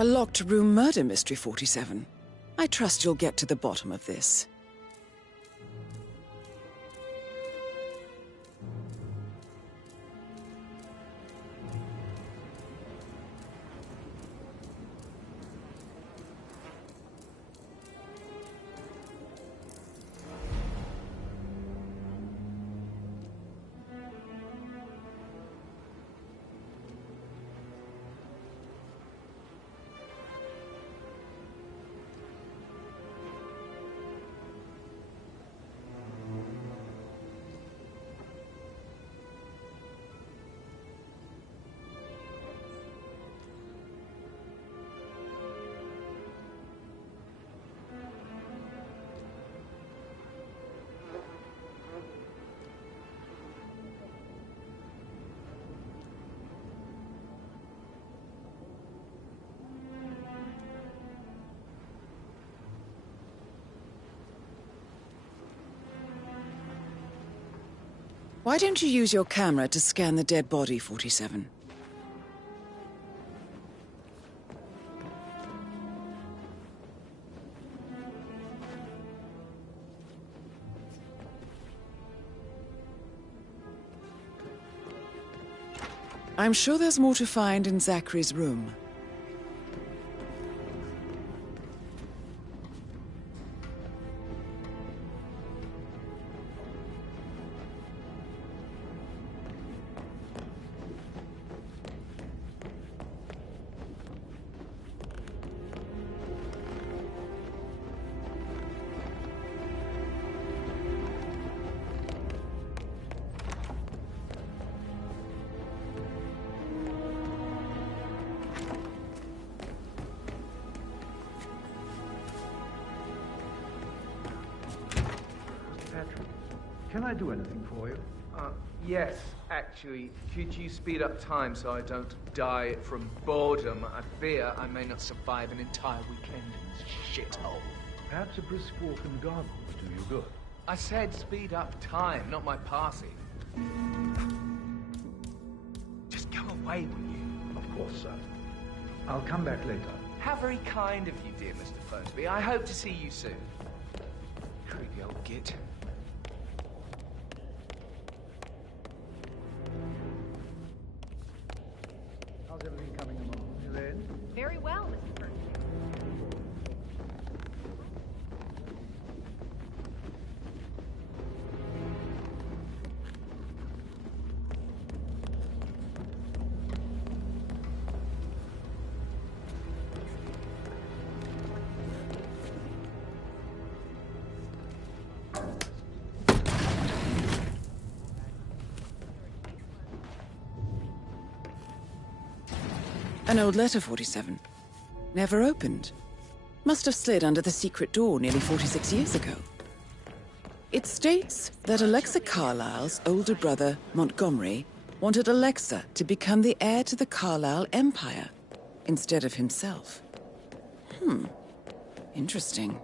A locked room murder mystery, 47. I trust you'll get to the bottom of this. Why don't you use your camera to scan the dead body, 47? I'm sure there's more to find in Zachary's room. Can I do anything for you? Yes, actually. Could you speed up time so I don't die from boredom? I fear I may not survive an entire weekend in this shithole. Perhaps a brisk walk in the garden would do you good. I said speed up time, not my passing. Just go away, will you? Of course, sir. I'll come back later. How very kind of you, dear Mr. Fernsby. I hope to see you soon. Creepy old git. How's everything coming along, Elaine? Very well, Mr. Fernsby. An old letter, 47. Never opened. Must have slid under the secret door nearly 46 years ago. It states that Alexa Carlyle's older brother, Montgomery, wanted Alexa to become the heir to the Carlyle Empire instead of himself. Interesting.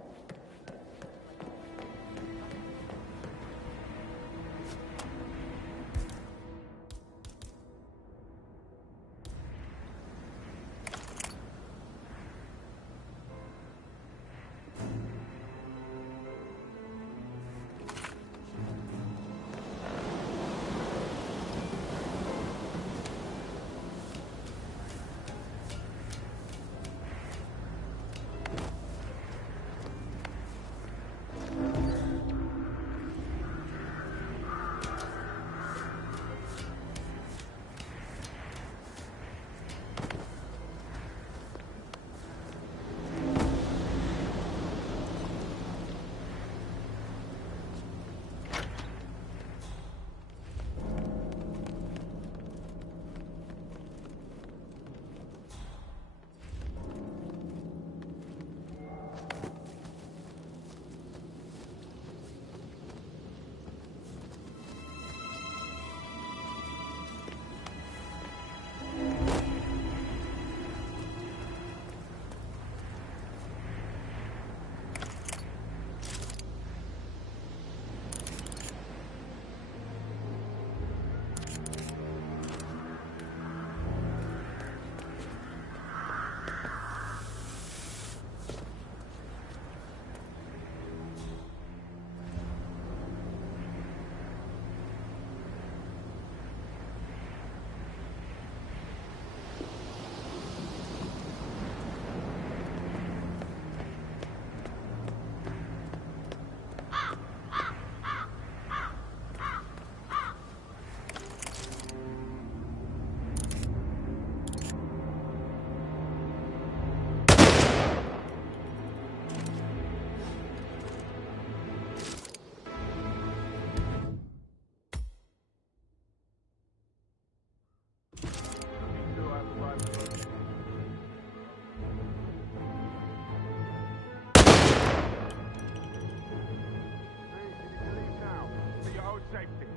safety.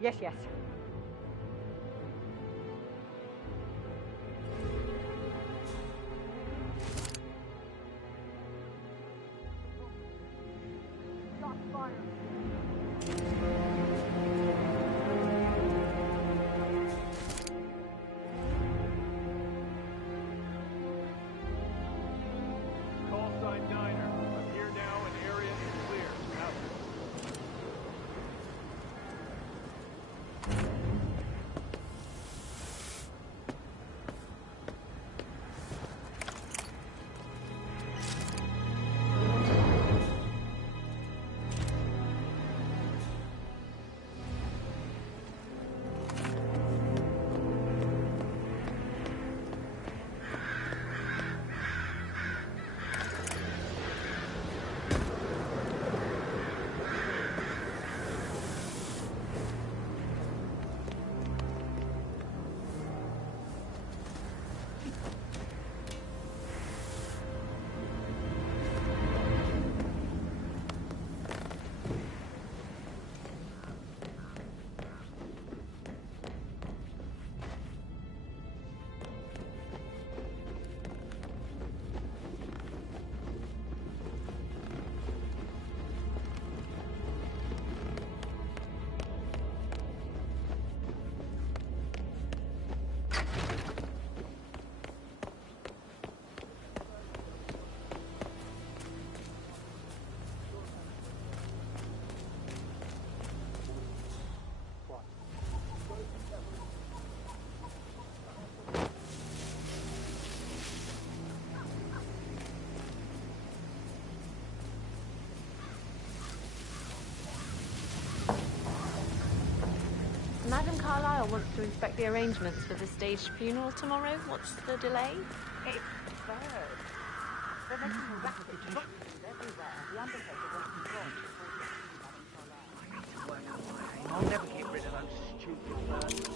Yes, yes. Call sign Niner. I'm here now and area is clear. Out. Madam Carlyle wants to inspect the arrangements for the staged funeral tomorrow. What's the delay? It's absurd. They're making rapid disruptions everywhere. The Undertaker wants them gone before he can see Madam Carlyle. I'll never get rid of those stupid birds.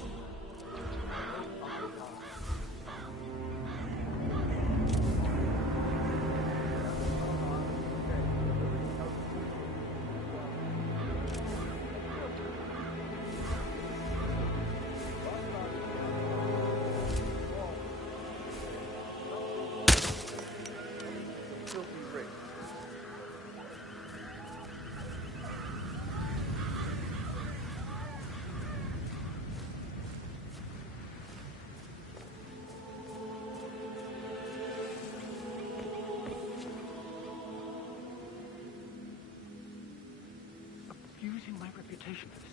Using my reputation for this.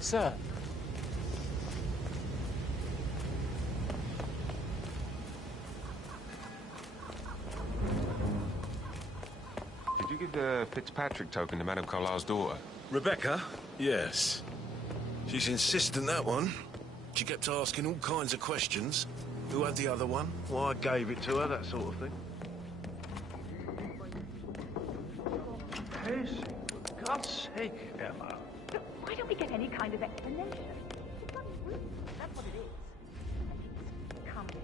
Sir. Did you give the Fitzpatrick token to Madame Carlyle's daughter? Rebecca? Yes. She's insistent, that one. She kept asking all kinds of questions. Who had the other one? Why I gave it to her, that sort of thing. Pacey, for God's sake, Emma. Look, why don't we get any kind of explanation? It's bloody rude. That's what it is. Come here.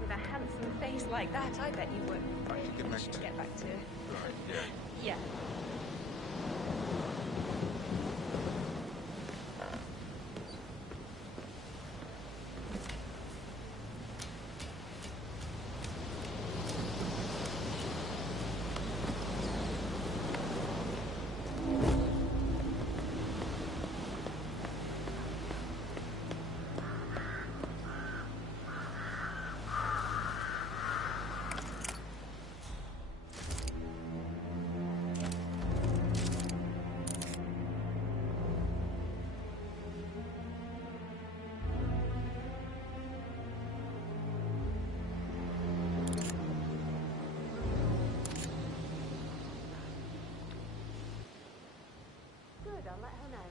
With a handsome face like that, I bet you would. Right, you can We should get back to it. Right, yeah. Yeah. let her know.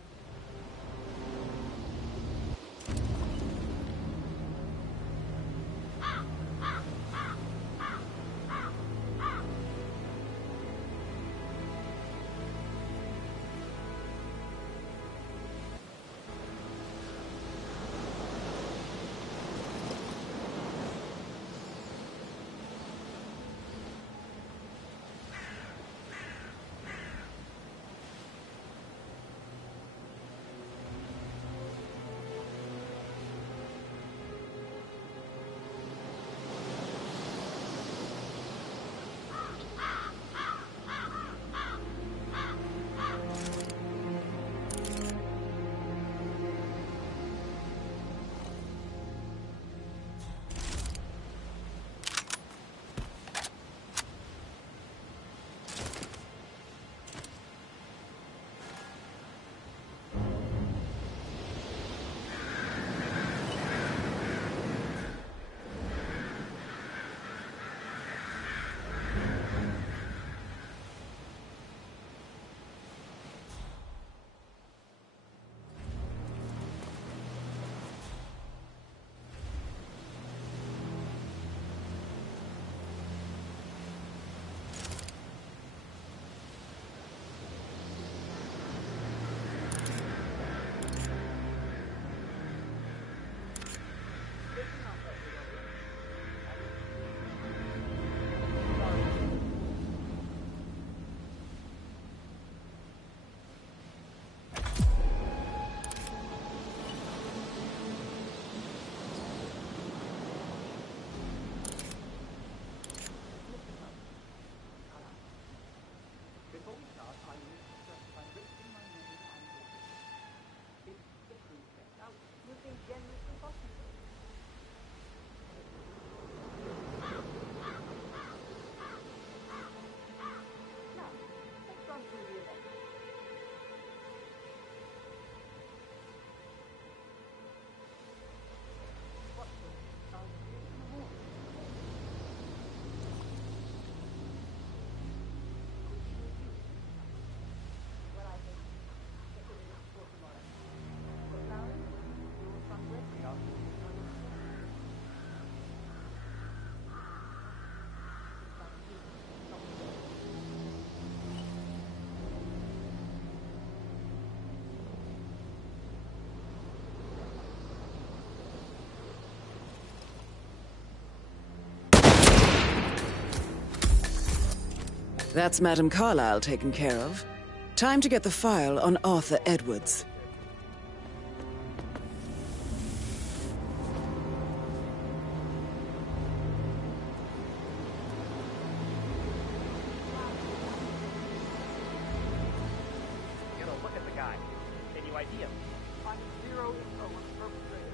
That's Madame Carlyle taken care of. Time to get the file on Arthur Edwards. You know, look at the guy. Any idea? I'm zero info on the perpetrator.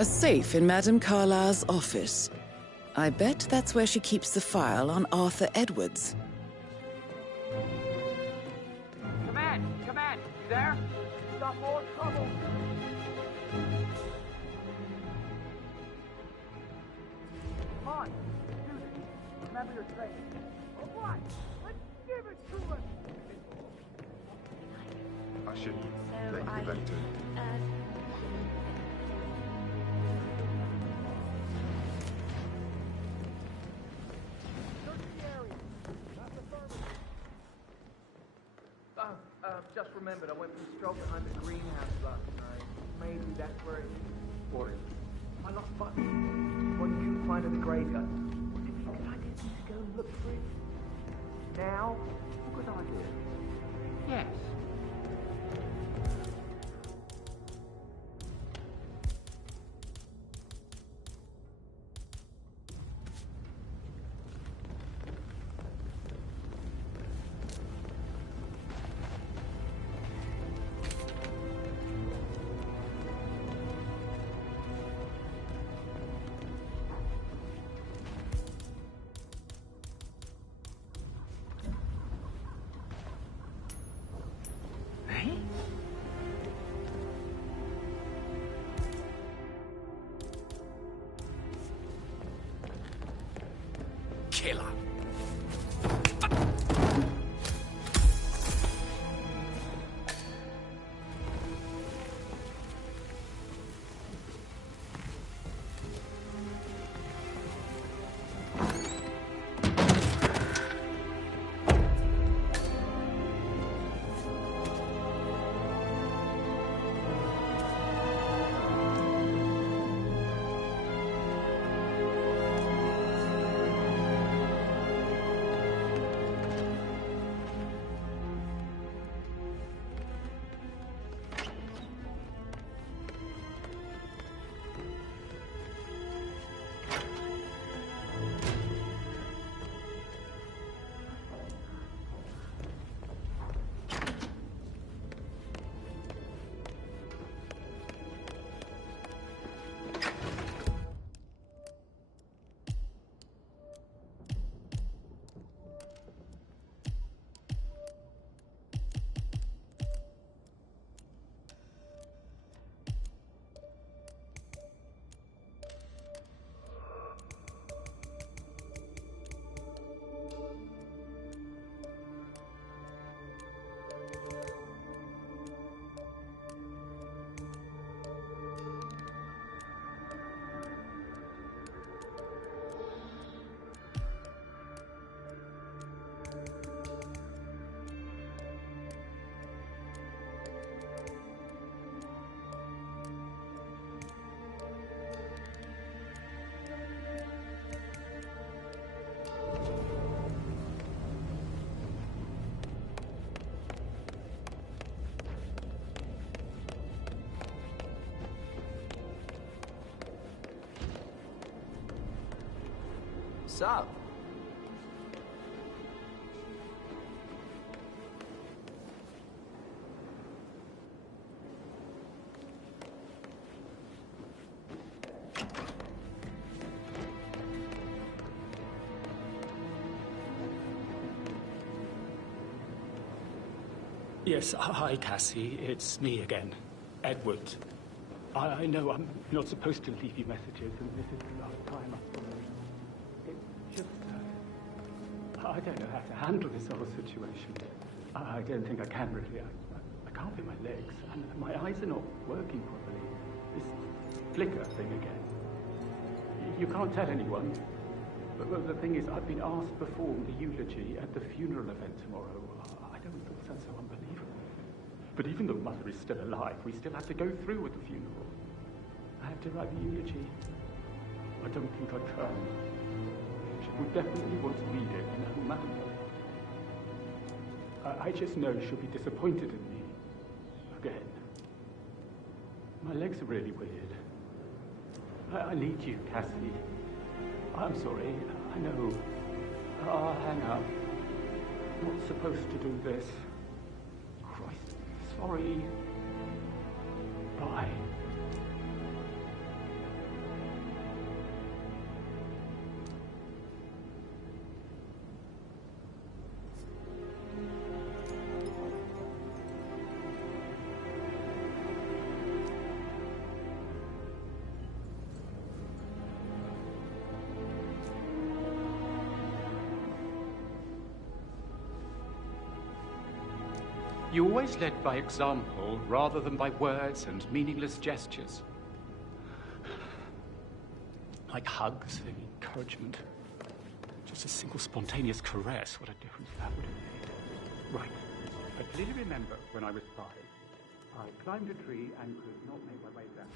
A safe in Madame Carlyle's office. I bet that's where she keeps the file on Arthur Edwards. Command! Command! You there? Stop more trouble! Come on! Do this. Remember your training. All right! Let's give it to us! I should So let you get back to it. Just remembered, I went for a stroll behind the greenhouse last night. Maybe that's where it was. I lost Button. What you can find in the graveyard. What if you could I need to go and look for it? Now? Good idea. Yes. Killer. Sup? Yes, hi, Cassie. It's me again, Edward. I know I'm not supposed to leave you messages, and this is the last time I've done it. It's just... I don't know how to handle this whole situation. I don't think I can, really. I can't feel my legs, and my eyes are not working properly. This flicker thing again. You can't tell anyone. But the thing is, I've been asked to perform the eulogy at the funeral event tomorrow. I don't think that sounds so unbelievable. But even though Mother is still alive, we still have to go through with the funeral. I have to write the eulogy. I don't think I can. She would definitely want to read it, no matter what. I just know she'll be disappointed in me. Again. My legs are really weird. I need you, Cassie. I'm sorry. I know. I'll hang up. I'm not supposed to do this. Christ. Sorry. Bye. You always led by example rather than by words and meaningless gestures. Like hugs and encouragement. Just a single spontaneous caress, what a difference that would have made. Right. I clearly remember when I was 5. I climbed a tree and could not make my way down.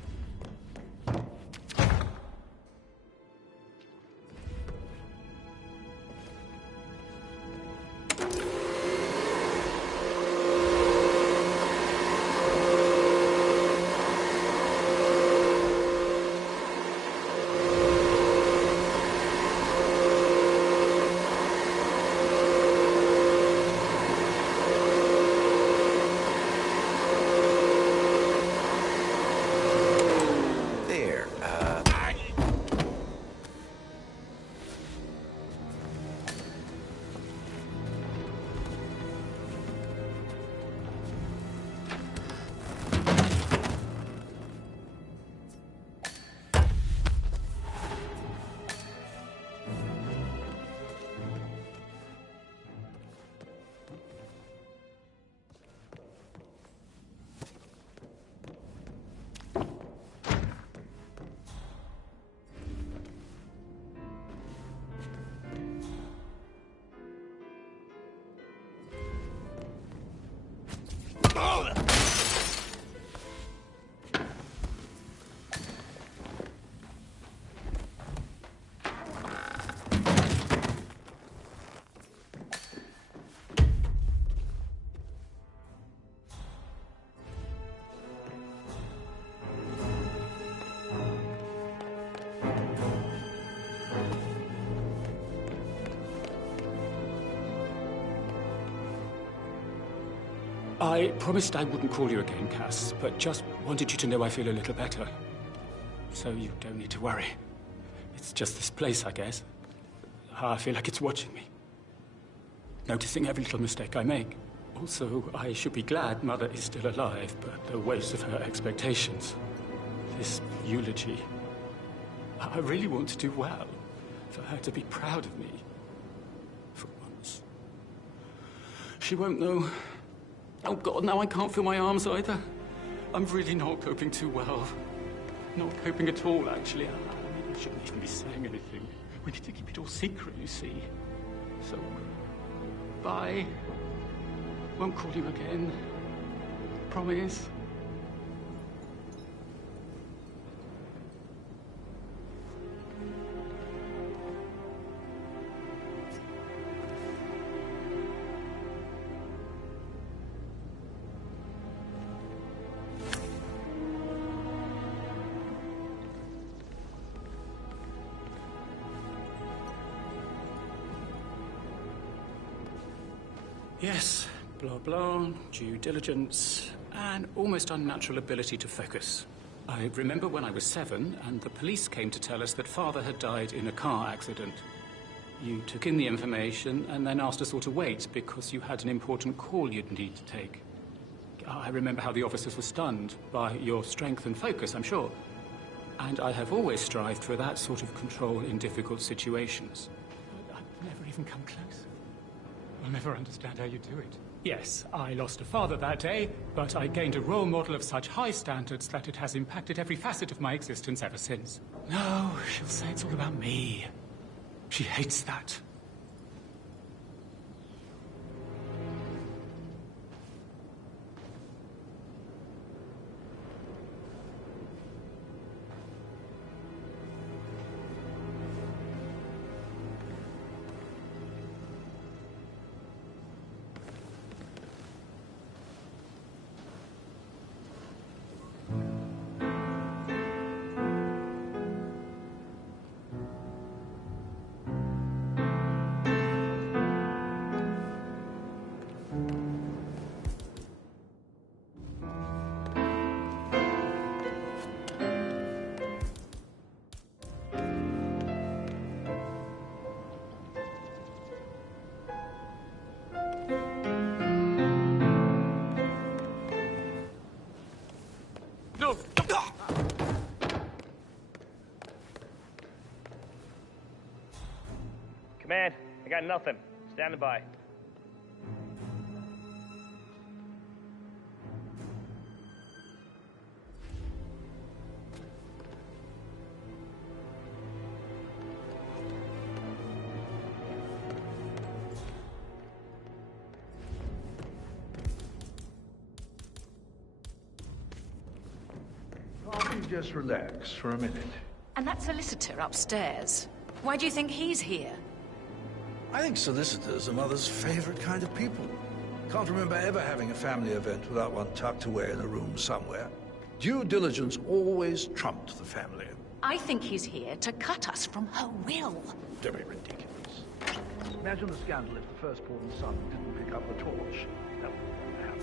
I promised I wouldn't call you again, Cass, but just wanted you to know I feel a little better. So you don't need to worry. It's just this place, I guess. I feel like it's watching me. Noticing every little mistake I make. Also, I should be glad Mother is still alive, but the weight of her expectations. This eulogy. I really want to do well. For her to be proud of me. For once. She won't know. Oh God, now I can't feel my arms either. I'm really not coping too well. Not coping at all, actually. I mean, I shouldn't even be saying anything. We need to keep it all secret, you see. So, bye. Won't call you again. Promise. Yes, blah blah, due diligence, and almost unnatural ability to focus. I remember when I was 7 and the police came to tell us that Father had died in a car accident. You took in the information and then asked us all to wait because you had an important call you'd need to take. I remember how the officers were stunned by your strength and focus, I'm sure. And I have always strived for that sort of control in difficult situations. But I've never even come close. I'll never understand how you do it. Yes, I lost a father that day, but I gained a role model of such high standards that it has impacted every facet of my existence ever since. No, she'll say it's all about me. She hates that. Command, I got nothing. Standing by. just relax for a minute? And that solicitor upstairs, why do you think he's here? I think solicitors are Mother's favorite kind of people. Can't remember ever having a family event without one tucked away in a room somewhere. Due diligence always trumped the family. I think he's here to cut us from her will. Very ridiculous. Imagine the scandal if the firstborn son didn't pick up the torch. That would never happen.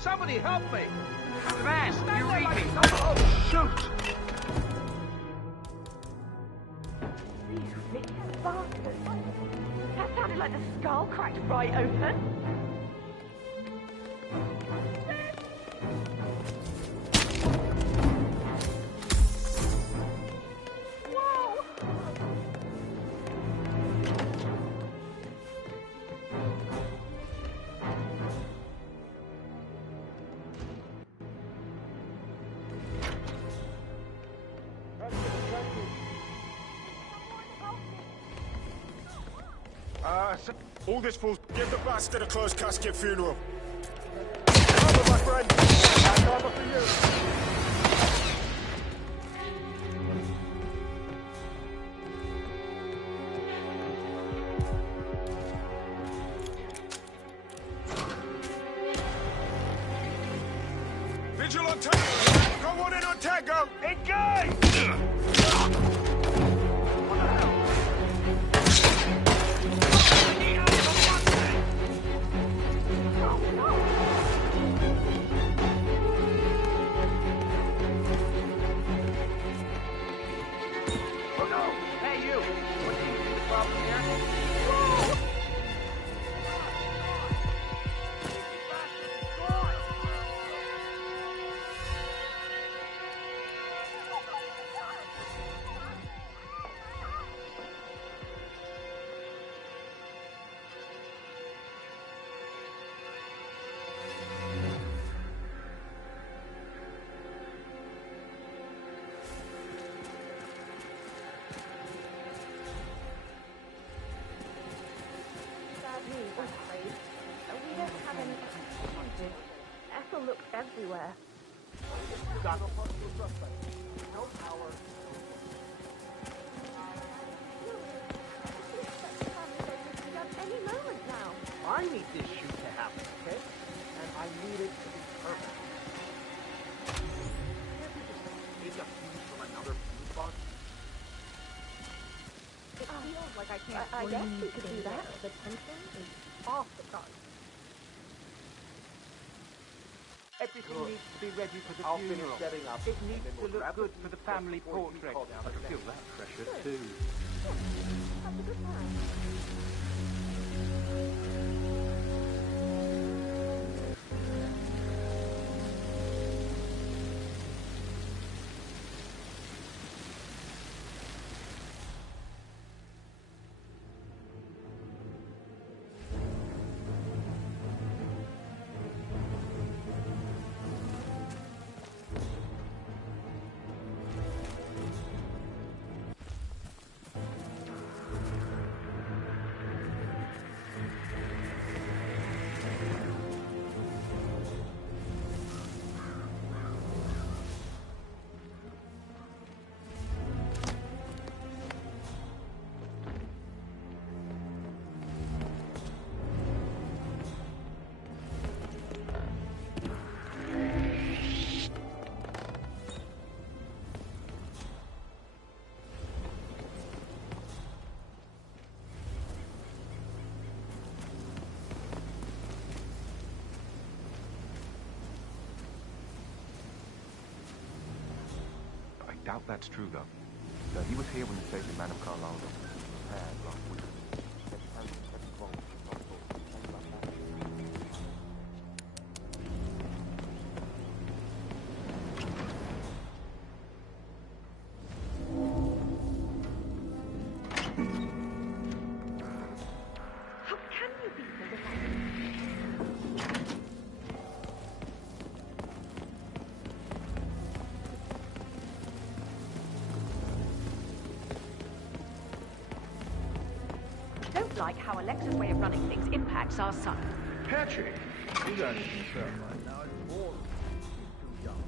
Somebody help me! Fast, you read me. Oh, shoot! You vicious bastard. That sounded like the skull cracked right open. All this fools, give the bastard a closed casket funeral. Cover, my friend. I cover for you. Vigil on tango. Go on in on tango. Engage! Ethel looks everywhere. Got no possible suspect. No power. Any moment now. I need this shoot to happen, okay? And I need it to be perfect. Can't you just take a fuse from another fuse box? It feels like I can't. I guess you could do that. The tension is off the charts. Everything needs to be ready for the funeral. Setting up. It needs to look good for the family portrait. I can feel that pressure too. That's a good plan. doubt that's true, though. He was here when you saved Madame Carlisle last week. How can you be so relaxed? Don't like how Alexa's way of running things impacts our son. Patrick! You guys should be fair right now. It's more. He's too young.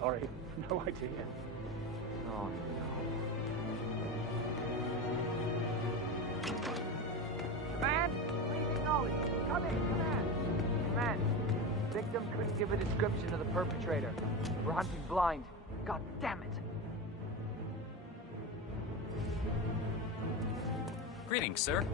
Sorry, no idea. Oh, no. Man, please acknowledge. Come in, command. Command. Victim couldn't give a description of the perpetrator. We're hunting blind. God damn it. Greetings, sir.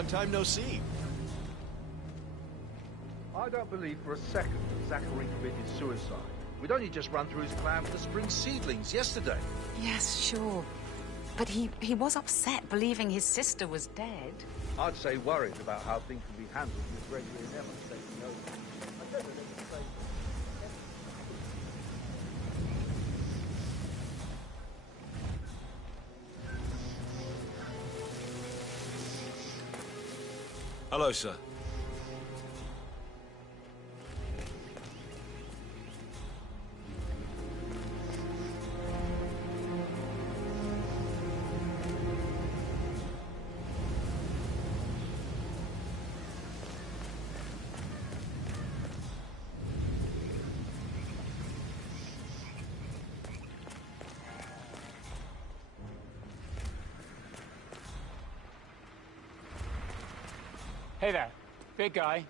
Long time no see. I don't believe for a second that Zachary committed suicide. We'd only just run through his plan for the spring seedlings yesterday. Yes, sure. But he was upset believing his sister was dead. I'd say worried about how things can be handled with Gregory and Emma taking over. I don't know what to say. Hello, sir. Hey there, big guy.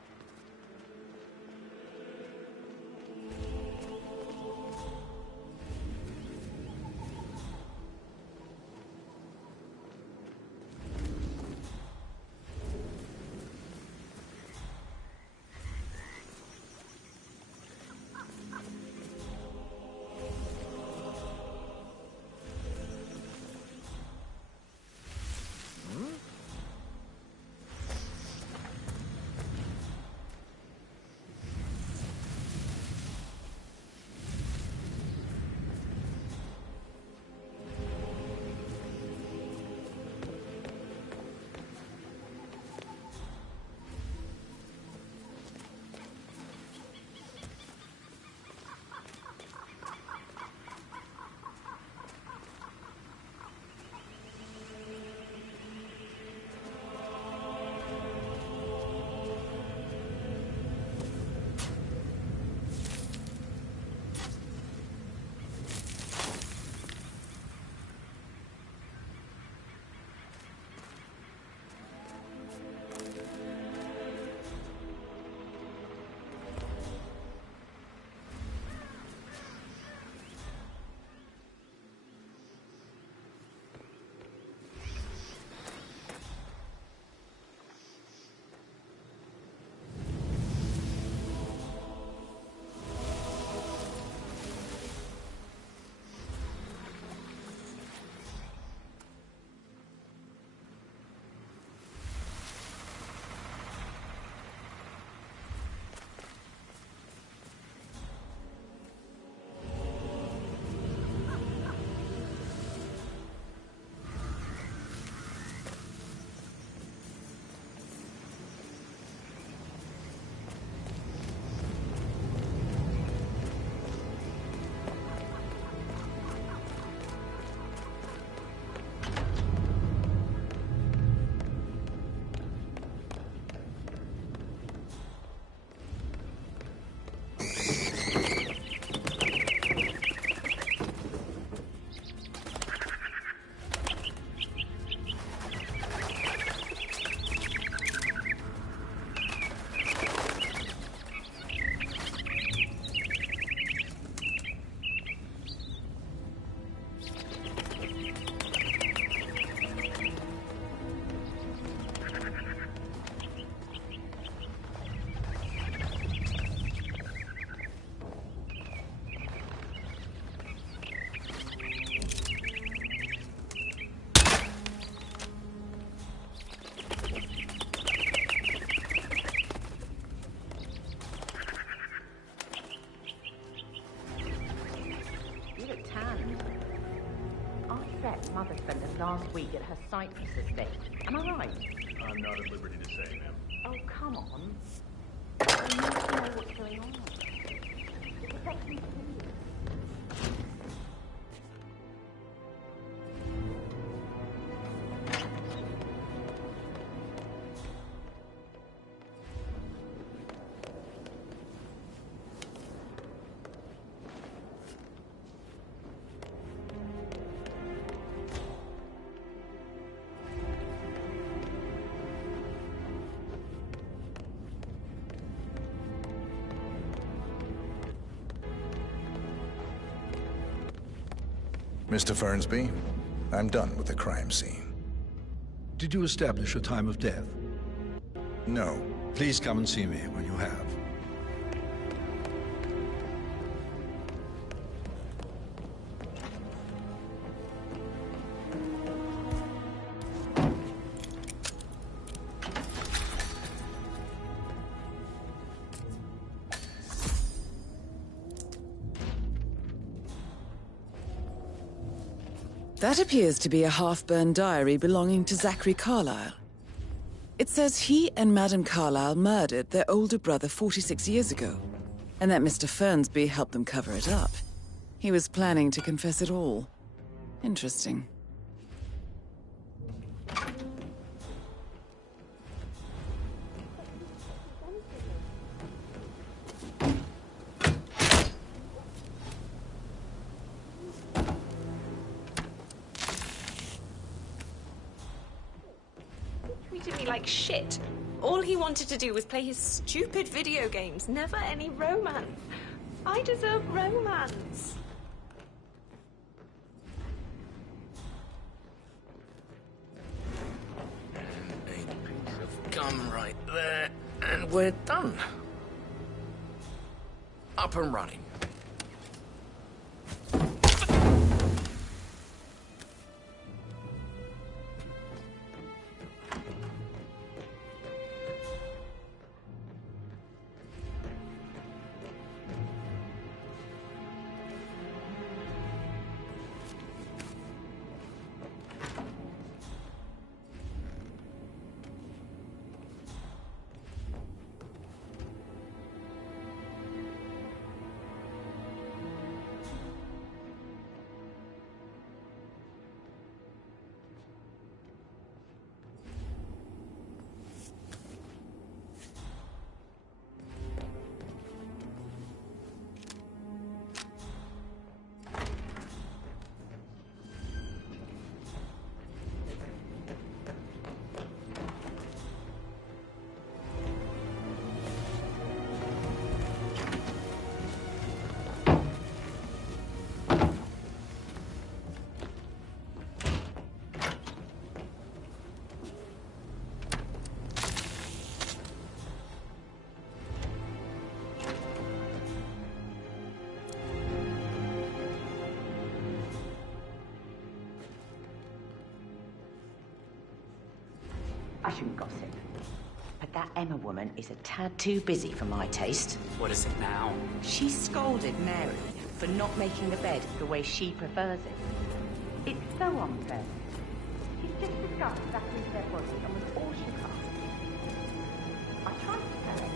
Mother spent the last week at her Cyprus estate. Am I right? I'm not at liberty to say, ma'am. Oh, come on. I need to know what's going on. It's affecting me. Mr. Fernsby, I'm done with the crime scene. Did you establish a time of death? No. Please come and see me when you have. That appears to be a half-burned diary belonging to Zachary Carlyle. It says he and Madame Carlyle murdered their older brother 46 years ago, and that Mr. Fernsby helped them cover it up. He was planning to confess it all. Interesting. Treated me like shit. All he wanted to do was play his stupid video games, never any romance. I deserve romance. A piece of gum right there, and we're done. Up and running. I shouldn't gossip, but that Emma woman is a tad too busy for my taste. What is it now? She scolded Mary for not making the bed the way she prefers it. It's so unfair. She's just discussed Zachary's dead body and was all she asked. I tried to tell her.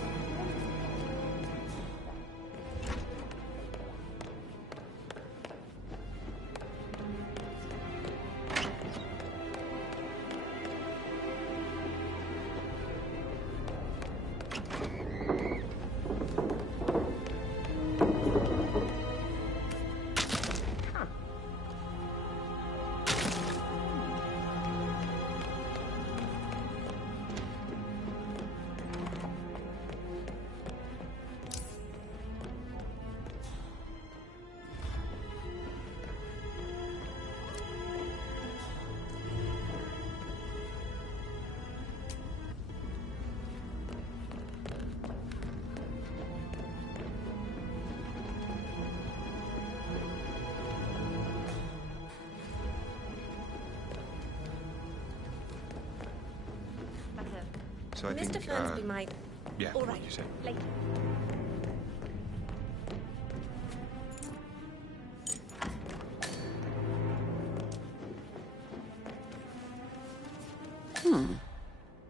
So I think, Mr. Fernsby might... Yeah, all what right, you say. later.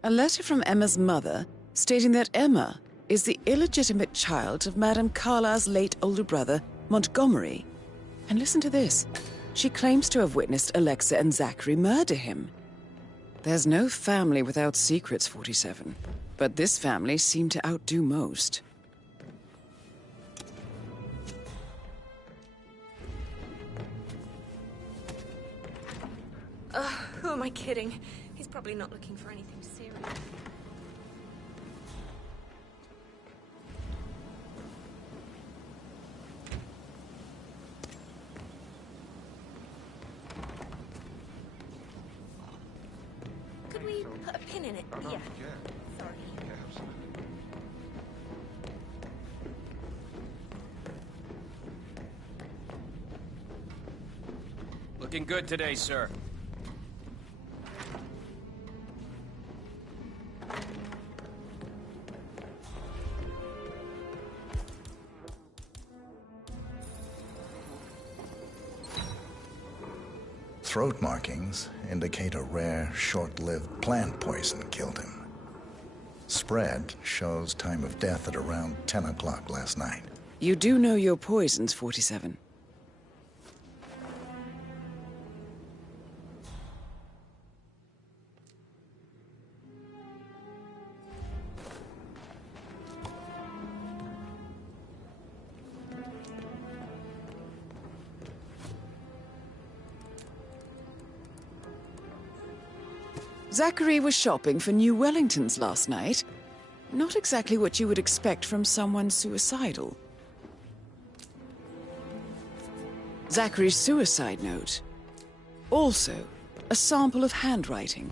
A letter from Emma's mother stating that Emma is the illegitimate child of Madame Carlyle's late older brother, Montgomery. And listen to this. She claims to have witnessed Alexa and Zachary murder him. There's no family without secrets, 47. But this family seemed to outdo most. Who am I kidding? He's probably not looking for anything serious. Could we put a pin in it? Oh, no, Yeah. yeah. Sorry. looking good today, sir. Throat markings indicate a rare, short-lived plant poison killed him. Spread shows time of death at around 10 o'clock last night. You do know your poisons, 47. Zachary was shopping for new Wellingtons last night. Not exactly what you would expect from someone suicidal. Zachary's suicide note. Also, a sample of handwriting.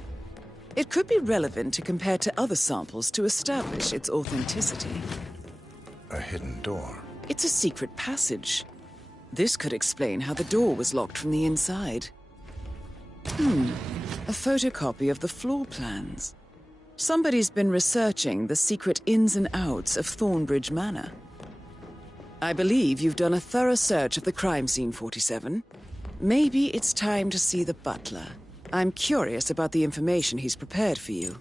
It could be relevant to compare to other samples to establish its authenticity. A hidden door. It's a secret passage. This could explain how the door was locked from the inside. A photocopy of the floor plans. Somebody's been researching the secret ins and outs of Thornbridge Manor. I believe you've done a thorough search of the crime scene, 47. Maybe it's time to see the butler. I'm curious about the information he's prepared for you.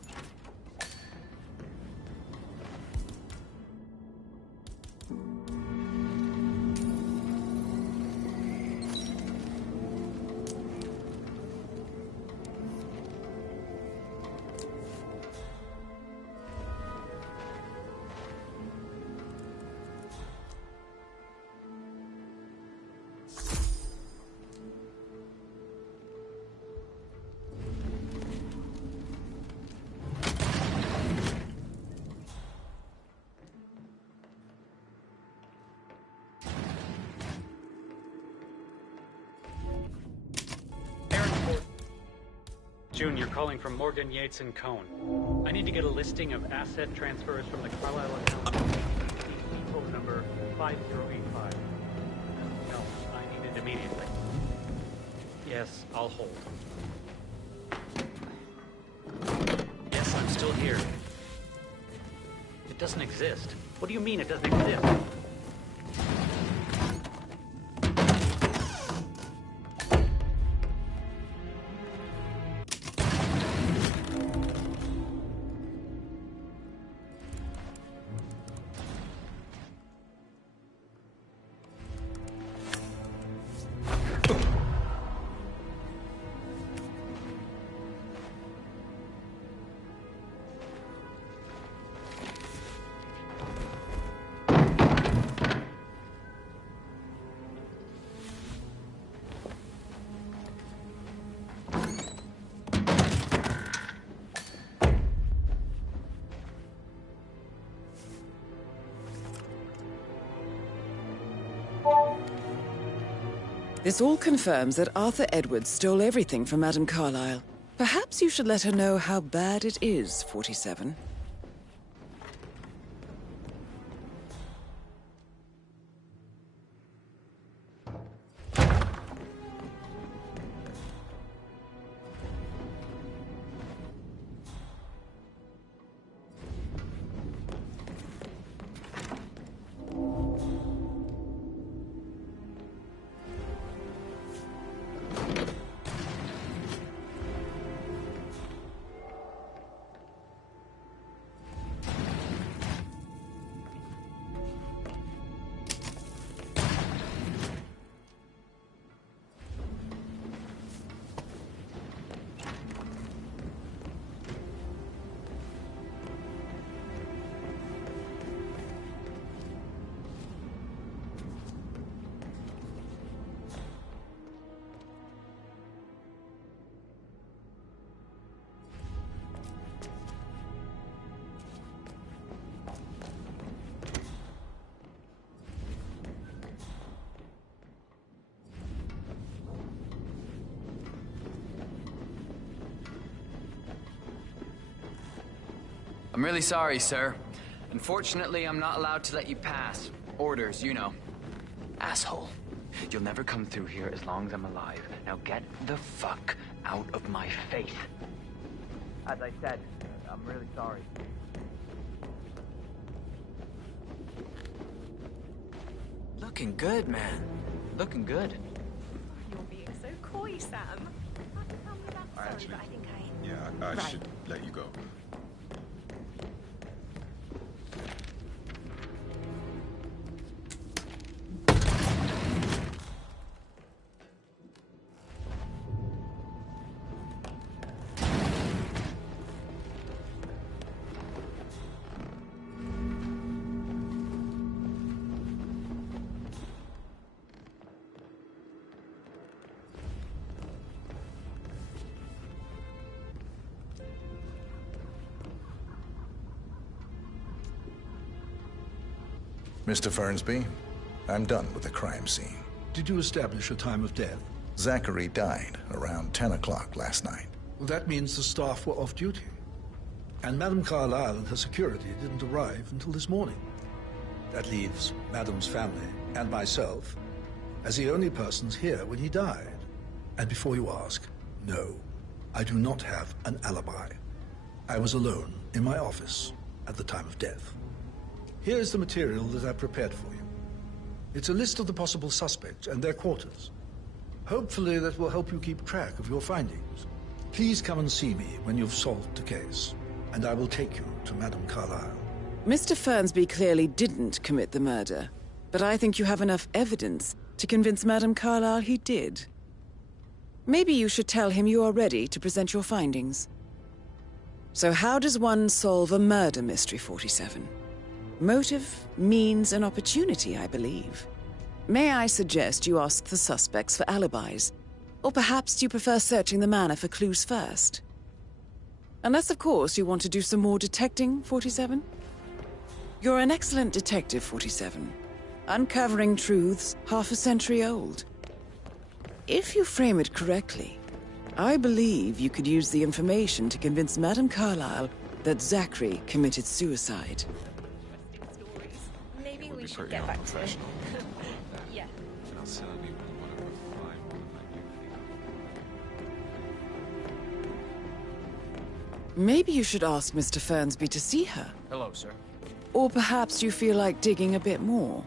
Junior calling from Morgan, Yates & Cohn. I need to get a listing of asset transfers from the Carlisle account. Phone number 5085. No, I need it immediately. Yes, I'll hold. Yes, I'm still here. It doesn't exist. What do you mean it doesn't exist? This all confirms that Arthur Edwards stole everything from Madame Carlisle. Perhaps you should let her know how bad it is, 47. I'm really sorry, sir. Unfortunately, I'm not allowed to let you pass. Orders, you know. Asshole. You'll never come through here as long as I'm alive. Now get the fuck out of my face. As I said, I'm really sorry. Looking good, man. Looking good. You're being so coy, Sam. Actually, yeah, I should let you go. Mr. Fernsby, I'm done with the crime scene. Did you establish a time of death? Zachary died around 10 o'clock last night. Well, that means the staff were off duty. And Madame Carlyle and her security didn't arrive until this morning. That leaves Madame's family and myself as the only persons here when he died. And before you ask, no, I do not have an alibi. I was alone in my office at the time of death. Here's the material that I prepared for you. It's a list of the possible suspects and their quarters. Hopefully that will help you keep track of your findings. Please come and see me when you've solved the case, and I will take you to Madame Carlyle. Mr. Fernsby clearly didn't commit the murder, but I think you have enough evidence to convince Madame Carlyle he did. Maybe you should tell him you are ready to present your findings. So how does one solve a murder mystery, 47? Motive, means, and opportunity, I believe. May I suggest you ask the suspects for alibis? Or perhaps you prefer searching the manor for clues first? Unless, of course, you want to do some more detecting, 47? You're an excellent detective, 47. Uncovering truths half a century old. If you frame it correctly, I believe you could use the information to convince Madame Carlyle that Zachary committed suicide. Maybe we should get back to it. Yeah. Maybe you should ask Mr. Fernsby to see her. Hello, sir. Or perhaps you feel like digging a bit more.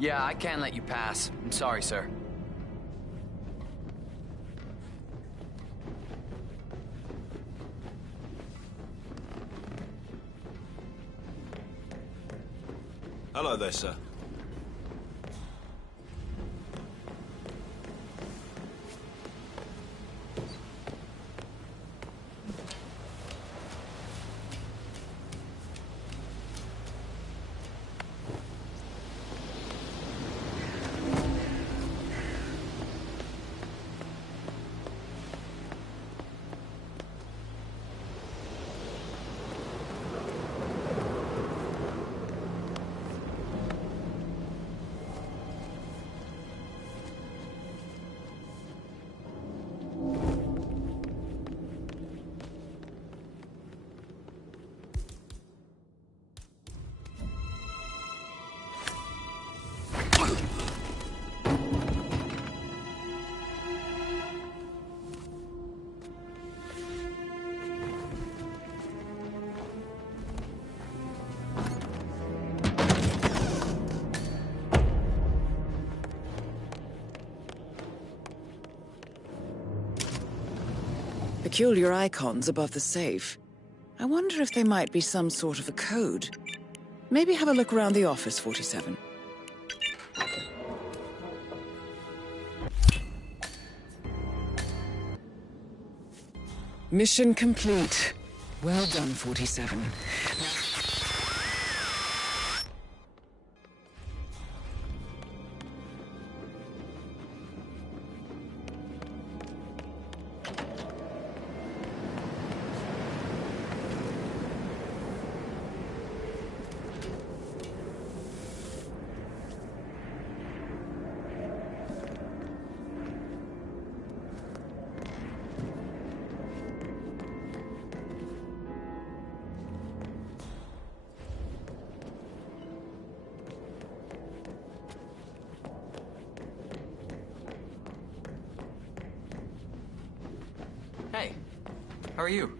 Yeah, I can't let you pass. I'm sorry, sir. Hello there, sir. Peculiar icons above the safe. I wonder if they might be some sort of a code. Maybe have a look around the office, 47. Mission complete. Well done, 47. Hey, how are you?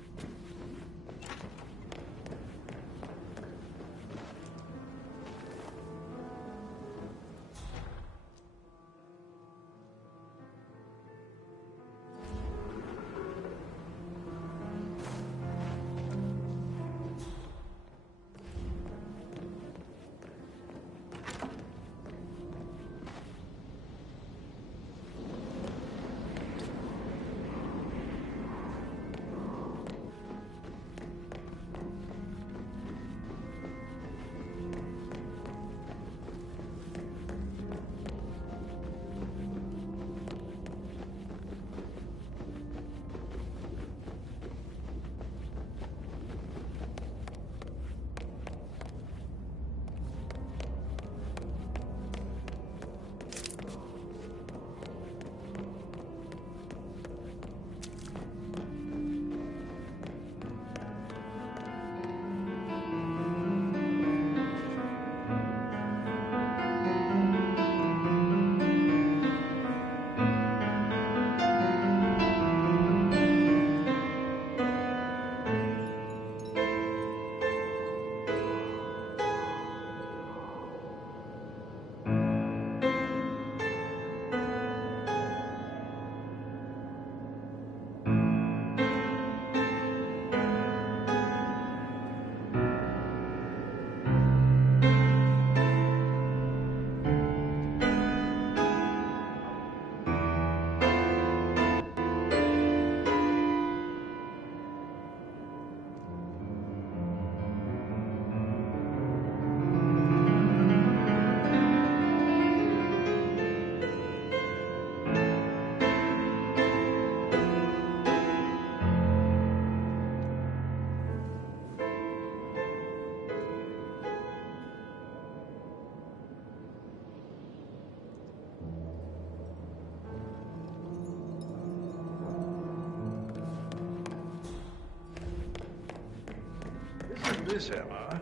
This, Emma.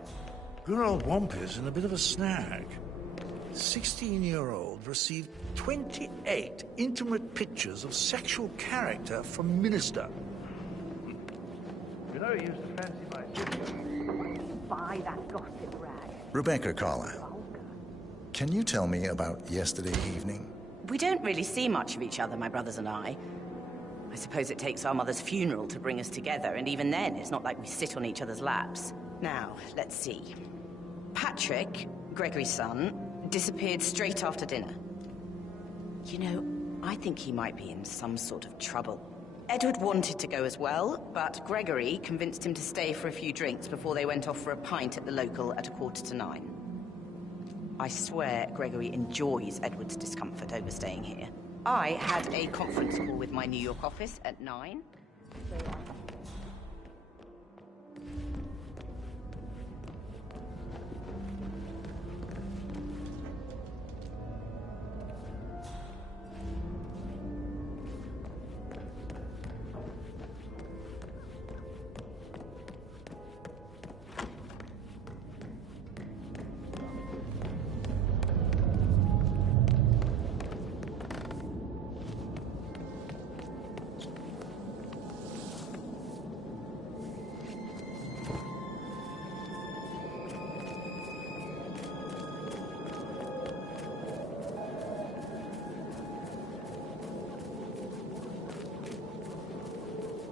Good old Wampy's in a bit of a snag. 16-year-old received 28 intimate pictures of sexual character from Minister. You know he used to fancy my video. Buy that gossip rag. Rebecca Carlyle, can you tell me about yesterday evening? We don't really see much of each other, my brothers and I. I suppose it takes our mother's funeral to bring us together, and even then, it's not like we sit on each other's laps. Now, let's see. Patrick Gregory's son, disappeared straight after dinner. You know, I think he might be in some sort of trouble. Edward wanted to go as well, but Gregory convinced him to stay for a few drinks before they went off for a pint at the local at 9:15. I swear Gregory enjoys Edward's discomfort over staying here. I had a conference call with my New York office at 9.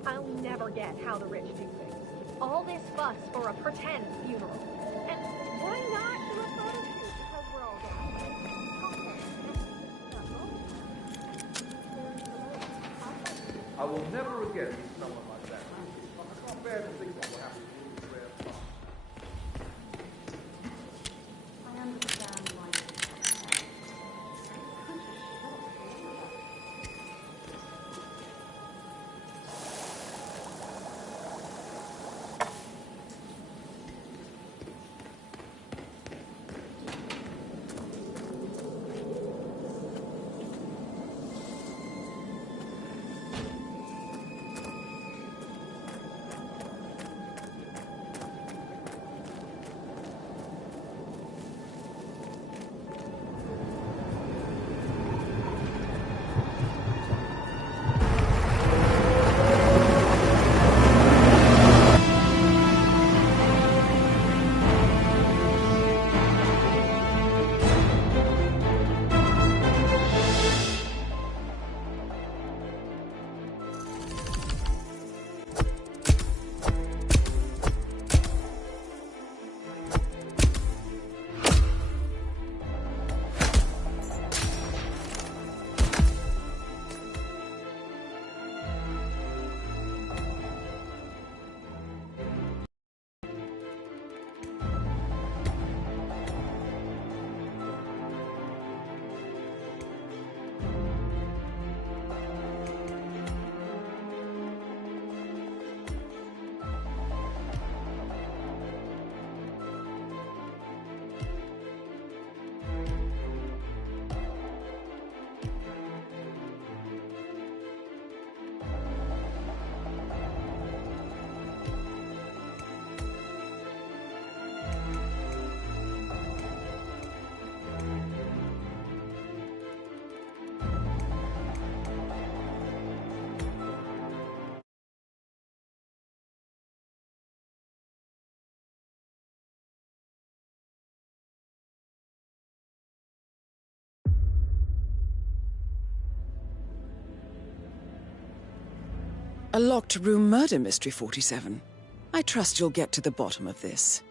I'll never get how the rich do things. All this fuss for a pretend funeral. And why not do a photo shoot because we're all I will never again meet someone like that. It's not bad to think about what happened to this rare spot. I understand why A locked room murder mystery, 47. I trust you'll get to the bottom of this.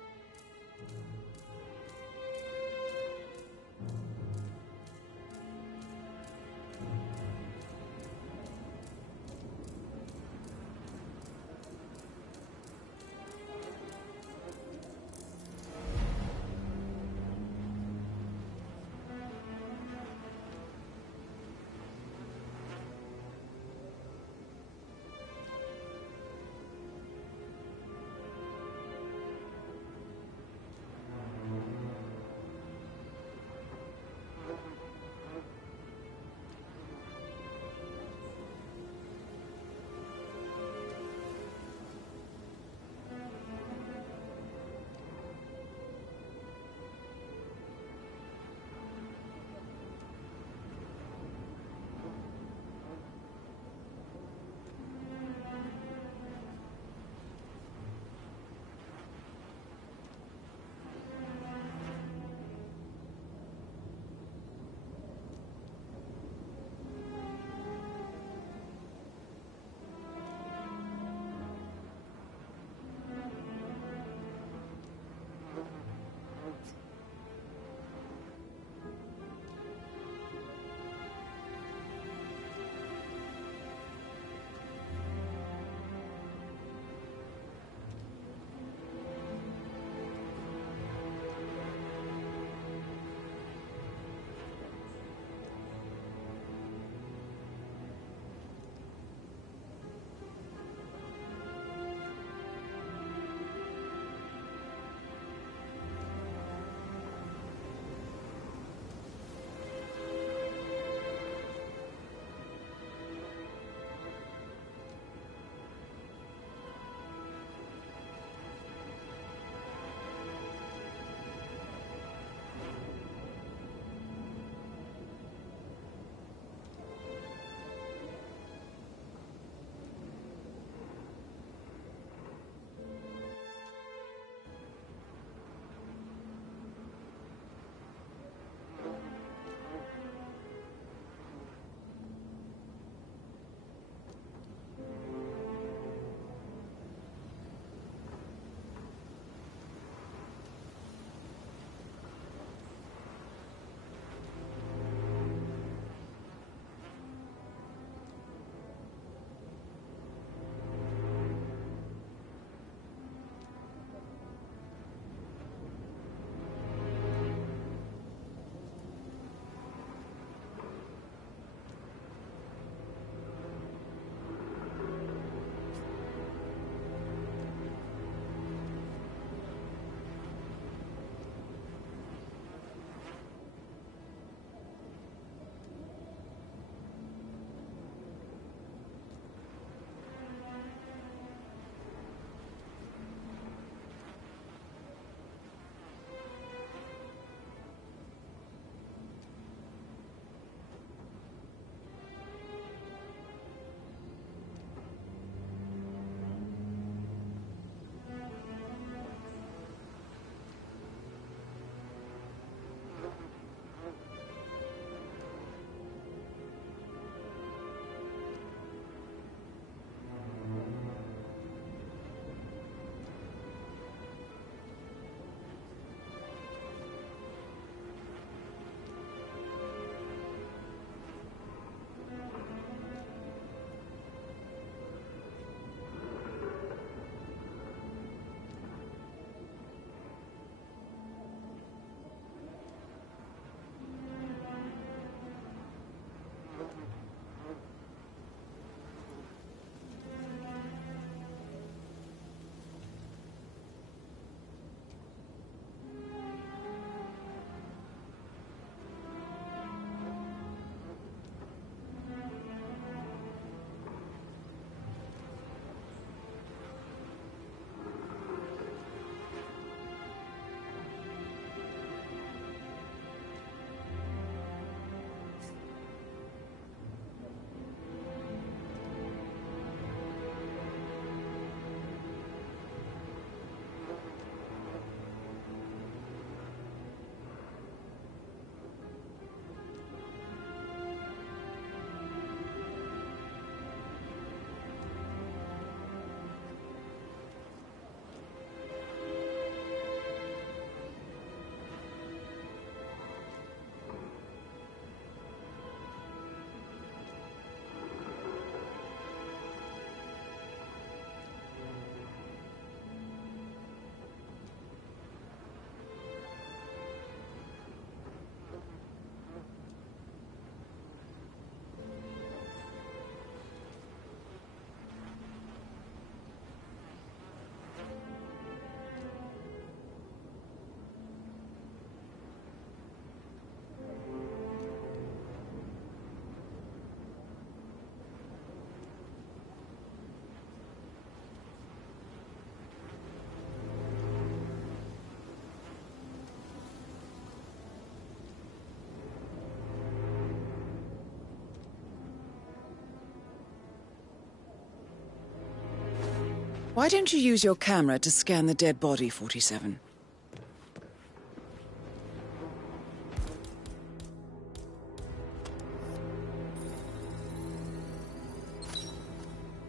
Why don't you use your camera to scan the dead body, 47?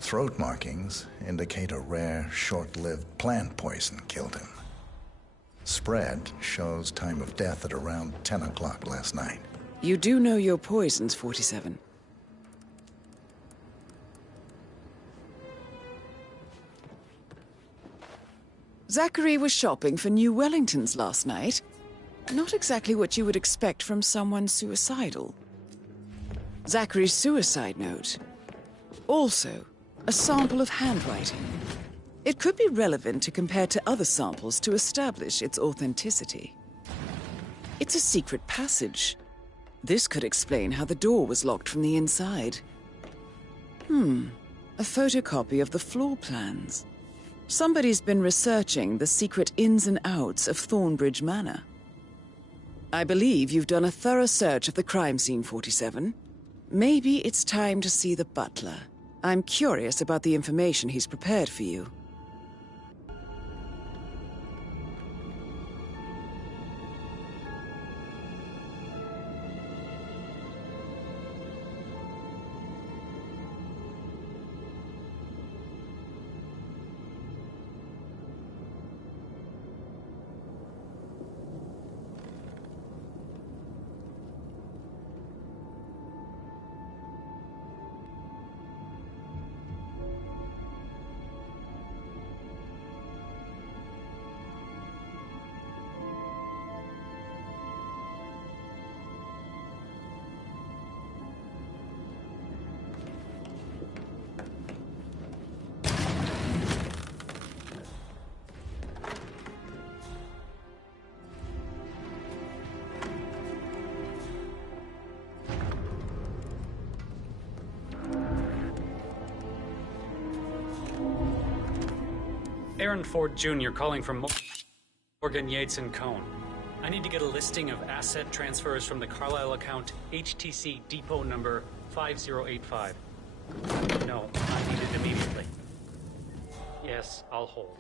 Throat markings indicate a rare, short-lived plant poison killed him. Spread shows time of death at around 10 o'clock last night. You do know your poisons, 47. Zachary was shopping for new Wellingtons last night. Not exactly what you would expect from someone suicidal. Zachary's suicide note. Also, a sample of handwriting. It could be relevant to compare to other samples to establish its authenticity. It's a secret passage. This could explain how the door was locked from the inside. A photocopy of the floor plans. Somebody's been researching the secret ins and outs of Thornbridge Manor. I believe you've done a thorough search of the crime scene, 47. Maybe it's time to see the butler. I'm curious about the information he's prepared for you. Aaron Ford Jr. calling from Morgan Yates and Cone. I need to get a listing of asset transfers from the Carlisle account HTC depot number 5085. No, I need it immediately. Yes, I'll hold.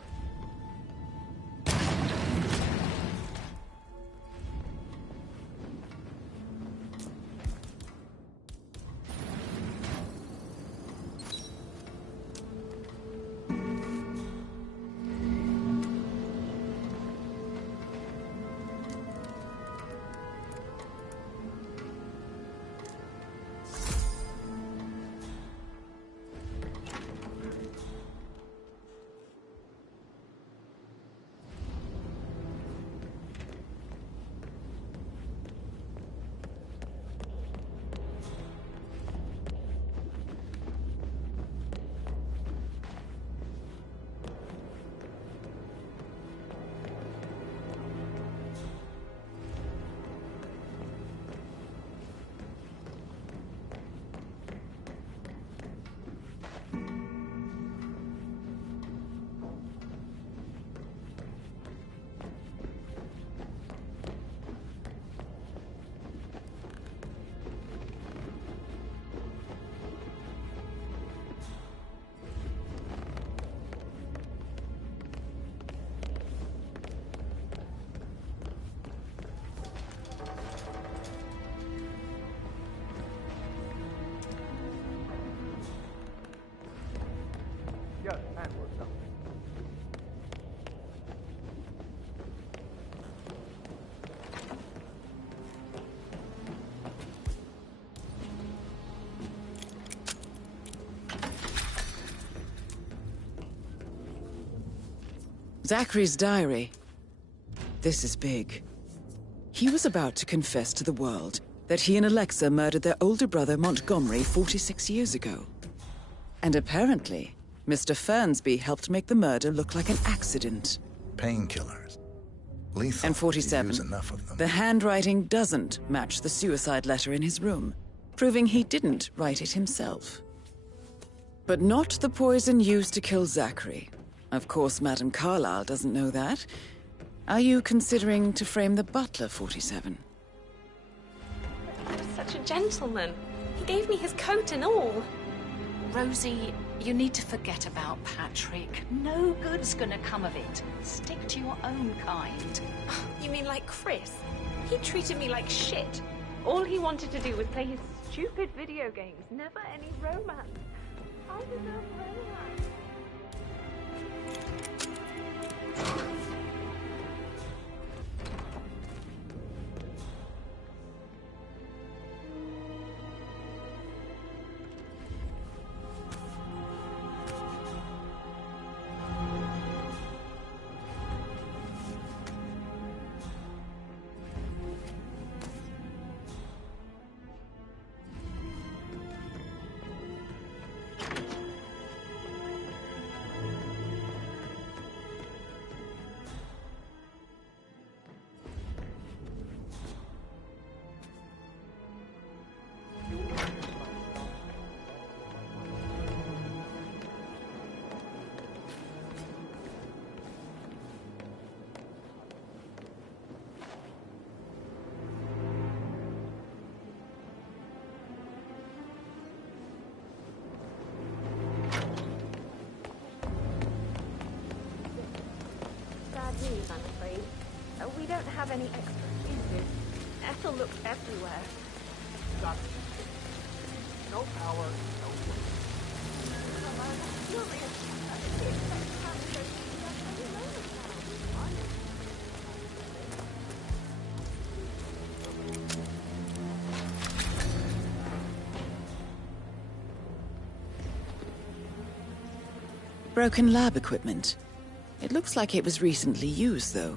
Yo, man, what's up? Zachary's diary. This is big. He was about to confess to the world that he and Alexa murdered their older brother Montgomery 46 years ago. And apparently, Mr. Fernsby helped make the murder look like an accident. Painkillers. Lethal. And 47, Use enough of them. the handwriting doesn't match the suicide letter in his room, proving he didn't write it himself. But not the poison used to kill Zachary. Of course, Madame Carlisle doesn't know that. Are you considering to frame the butler, 47? He was such a gentleman. He gave me his coat and all. Rosie, you need to forget about Patrick. No good's gonna come of it. Stick to your own kind. You mean like Chris? He treated me like shit. All he wanted to do was play his stupid video games. Never any romance. I deserve romance. I'm afraid. We don't have any extra fuses. Ethel looked everywhere. Got no power, no food. Broken lab equipment. It looks like it was recently used, though.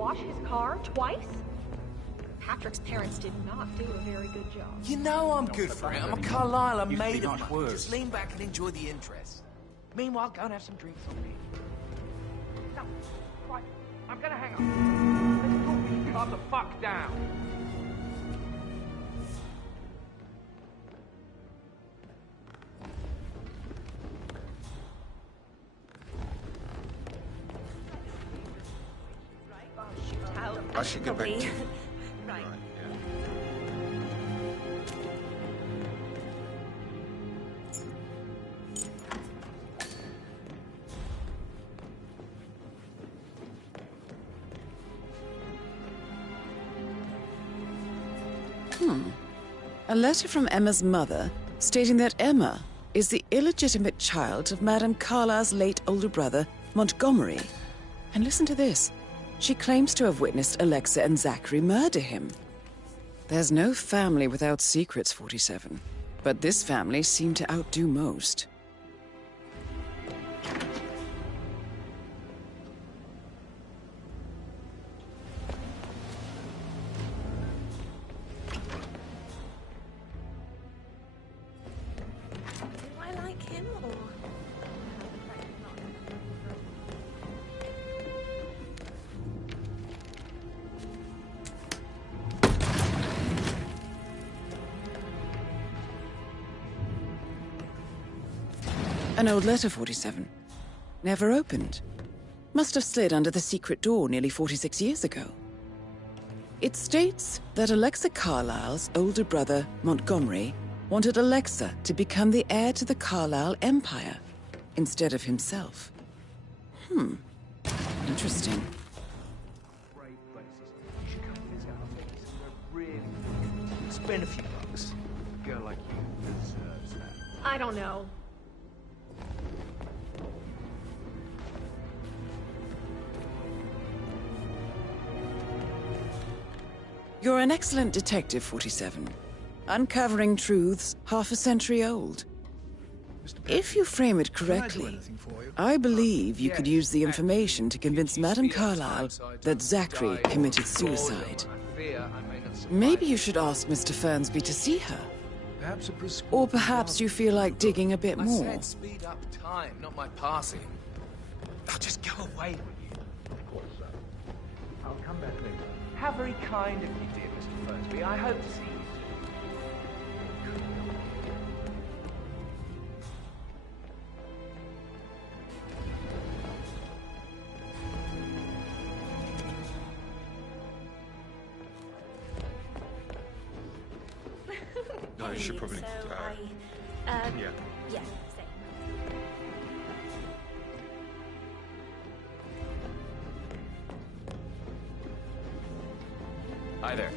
Wash his car twice? Patrick's parents did not do a very good job. You know I'm good for it. I'm a Carlisle. I'm Used to be made of much money. worse. Just lean back and enjoy the interest. Meanwhile, go and have some drinks on me. No, right. I'm gonna hang up. Let's talk you calm the fuck down. I should get back to... Right. A letter from Emma's mother stating that Emma is the illegitimate child of Madame Carlisle's late older brother, Montgomery. And listen to this. She claims to have witnessed Alexa and Zachary murder him. There's no family without secrets, 47. But this family seemed to outdo most. An old letter, 47. Never opened. Must have slid under the secret door nearly 46 years ago. It states that Alexa Carlyle's older brother, Montgomery, wanted Alexa to become the heir to the Carlyle Empire instead of himself. Interesting. Great places. You should come to this outfit. Somewhere really. Spend a few bucks. A girl like you deserves that. I don't know. You're an excellent detective, 47. Uncovering truths half a century old. If you frame it correctly, I believe you could use the information to convince Madame Carlyle that Zachary committed suicide. Maybe you should ask Mr. Fernsby to see her. Or perhaps you feel like digging a bit more. I said speed up time, not my passing. I'll just go away with you. Of course, sir. I'll come back later. How very kind of you, dear Mr. Fernsby. I hope to see you soon. No, you should probably. So yeah. yeah, same. Hi there.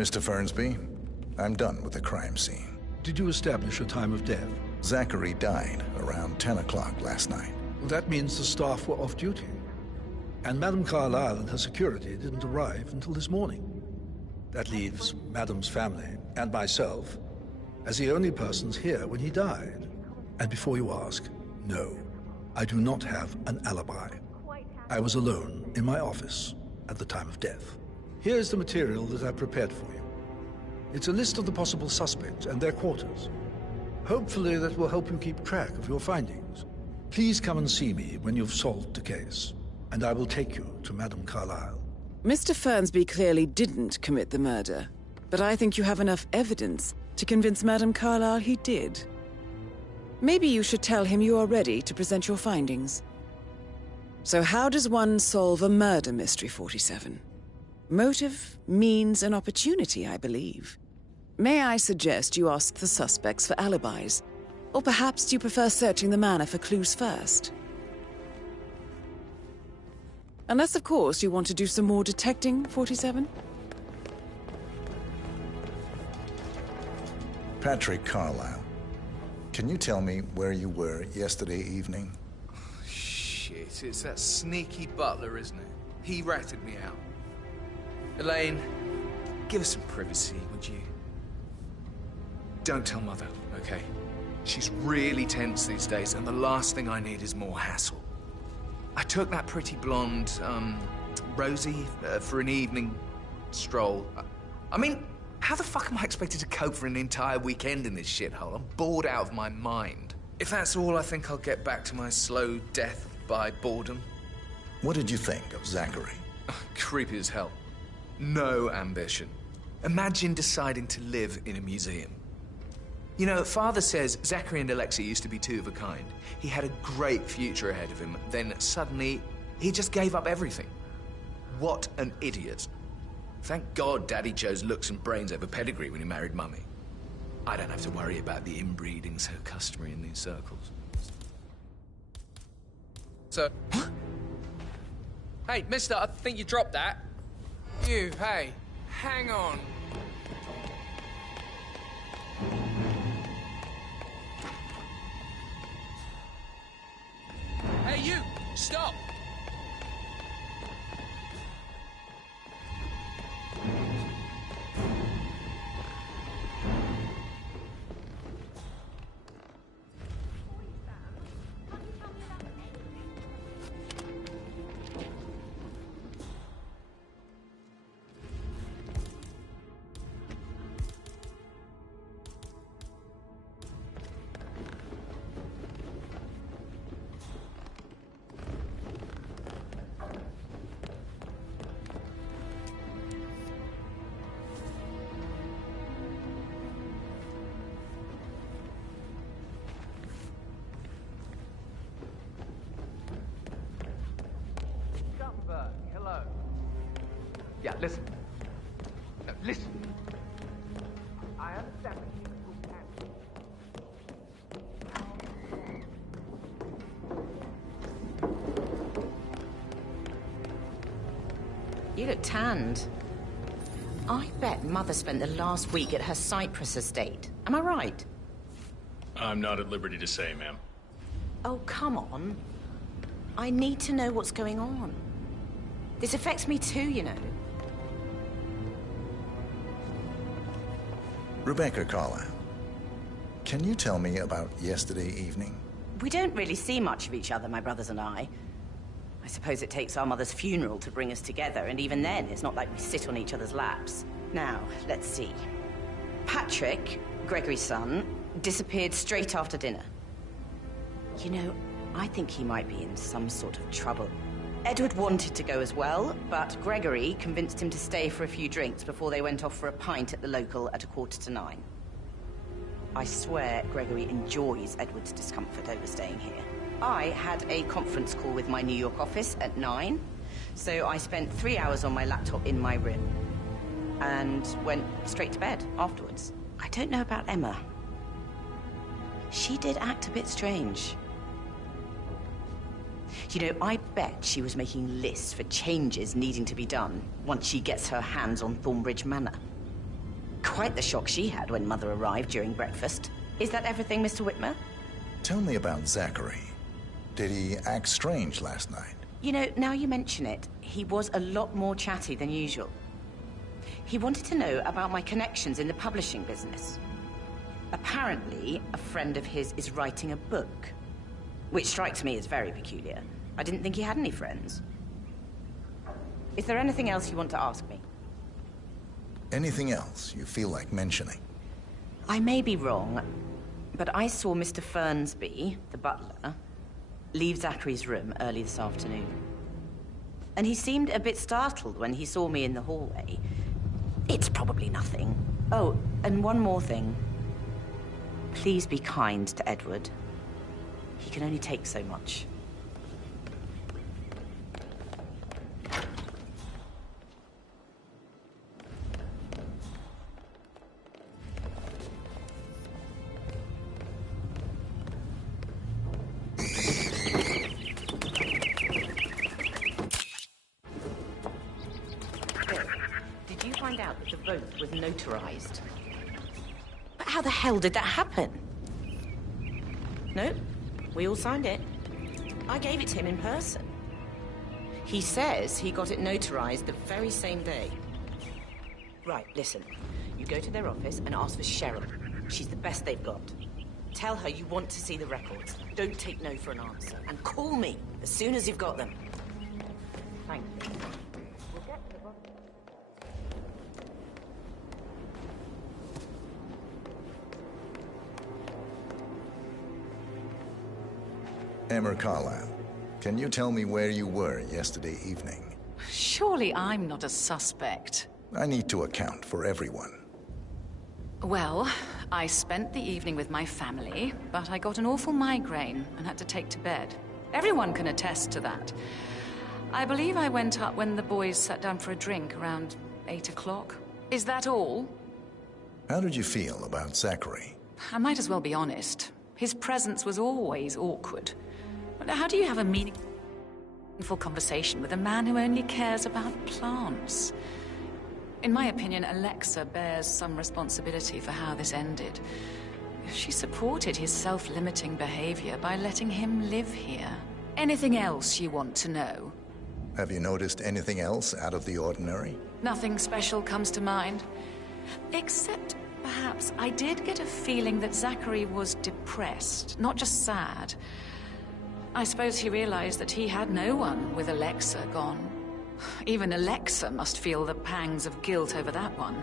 Mr. Fernsby, I'm done with the crime scene. Did you establish a time of death? Zachary died around 10 o'clock last night. Well, that means the staff were off duty. And Madame Carlyle and her security didn't arrive until this morning. That leaves Madame's family and myself as the only persons here when he died. And before you ask, no, I do not have an alibi. I was alone in my office at the time of death. Here's the material that I prepared for you. It's a list of the possible suspects and their quarters. Hopefully that will help you keep track of your findings. Please come and see me when you've solved the case, and I will take you to Madame Carlyle. Mr. Fernsby clearly didn't commit the murder, but I think you have enough evidence to convince Madame Carlyle he did. Maybe you should tell him you are ready to present your findings. So how does one solve a murder mystery, 47? Motive, means, and opportunity, I believe. May I suggest you ask the suspects for alibis? Or perhaps do you prefer searching the manor for clues first? Unless, of course, you want to do some more detecting, 47? Patrick Carlyle, can you tell me where you were yesterday evening? Shit, it's that sneaky butler, isn't it? He ratted me out. Elaine, give us some privacy, would you? Don't tell Mother, okay? She's really tense these days, and the last thing I need is more hassle. I took that pretty blonde, Rosie, for an evening stroll. I mean, how the fuck am I expected to cope for an entire weekend in this shithole? I'm bored out of my mind. If that's all, I think I'll get back to my slow death by boredom. What did you think of Zachary? Creepy as hell. No ambition. Imagine deciding to live in a museum. You know, Father says Zachary and Alexei used to be two of a kind. He had a great future ahead of him, then suddenly, he just gave up everything. What an idiot. Thank God Daddy chose looks and brains over pedigree when he married Mummy. I don't have to worry about the inbreeding so customary in these circles. So... Hey, mister, I think you dropped that. You, hey, hang on. Hey, you! Stop! Hello. Yeah, listen. No, listen. I understand that you look tanned. I bet Mother spent the last week at her Cyprus estate. Am I right? I'm not at liberty to say, ma'am. Oh, come on. I need to know what's going on. This affects me too, you know. Rebecca Carlyle, can you tell me about yesterday evening? We don't really see much of each other, my brothers and I. I suppose it takes our mother's funeral to bring us together, and even then, it's not like we sit on each other's laps. Now, let's see. Patrick, Gregory's son, disappeared straight after dinner. You know, I think he might be in some sort of trouble. Edward wanted to go as well, but Gregory convinced him to stay for a few drinks before they went off for a pint at the local at 9:15. I swear Gregory enjoys Edward's discomfort over staying here. I had a conference call with my New York office at 9, so I spent 3 hours on my laptop in my room and went straight to bed afterwards. I don't know about Emma. She did act a bit strange. You know, I bet she was making lists for changes needing to be done once she gets her hands on Thornbridge Manor. quite the shock she had when Mother arrived during breakfast. Is that everything, Mr. Whitmer? Tell me about Zachary. Did he act strange last night? You know, now you mention it, he was a lot more chatty than usual. He wanted to know about my connections in the publishing business. Apparently, a friend of his is writing a book, which strikes me as very peculiar. I didn't think he had any friends. Is there anything else you want to ask me? Anything else you feel like mentioning? I may be wrong, but I saw Mr. Fernsby, the butler, leave Zachary's room early this afternoon. And he seemed a bit startled when he saw me in the hallway. It's probably nothing. Oh, and one more thing. Please be kind to Edward. He can only take so much. Did you find out that the vote was notarized? But how the hell did that happen? No, we all signed it. I gave it to him in person. He says he got it notarized the very same day. Right, listen. You go to their office and ask for Cheryl. She's the best they've got. Tell her you want to see the records. Don't take no for an answer. And call me as soon as you've got them. Thank you. We'll get to the bottom. Emma Carlisle, can you tell me where you were yesterday evening? Surely I'm not a suspect. I need to account for everyone. Well, I spent the evening with my family, but I got an awful migraine and had to take to bed. Everyone can attest to that. I believe I went up when the boys sat down for a drink around 8 o'clock. Is that all? How did you feel about Zachary? I might as well be honest. His presence was always awkward. But how do you have a meaningful conversation with a man who only cares about plants? In my opinion, Alexa bears some responsibility for how this ended. She supported his self-limiting behavior by letting him live here. Anything else you want to know? Have you noticed anything else out of the ordinary? Nothing special comes to mind. Except, perhaps, I did get a feeling that Zachary was depressed, not just sad. I suppose he realized that he had no one with Alexa gone. Even Alexa must feel the pangs of guilt over that one,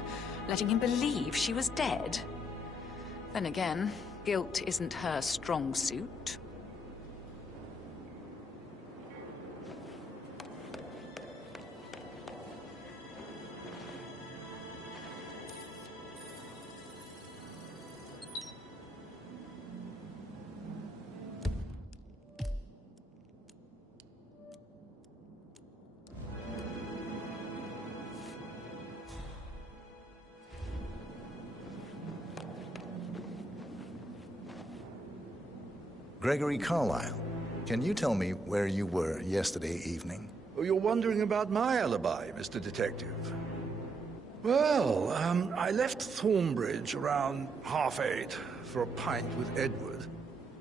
letting him believe she was dead. Then again, guilt isn't her strong suit. Gregory Carlisle, can you tell me where you were yesterday evening? Oh, you're wondering about my alibi, Mr. Detective. Well, I left Thornbridge around 8:30 for a pint with Edward.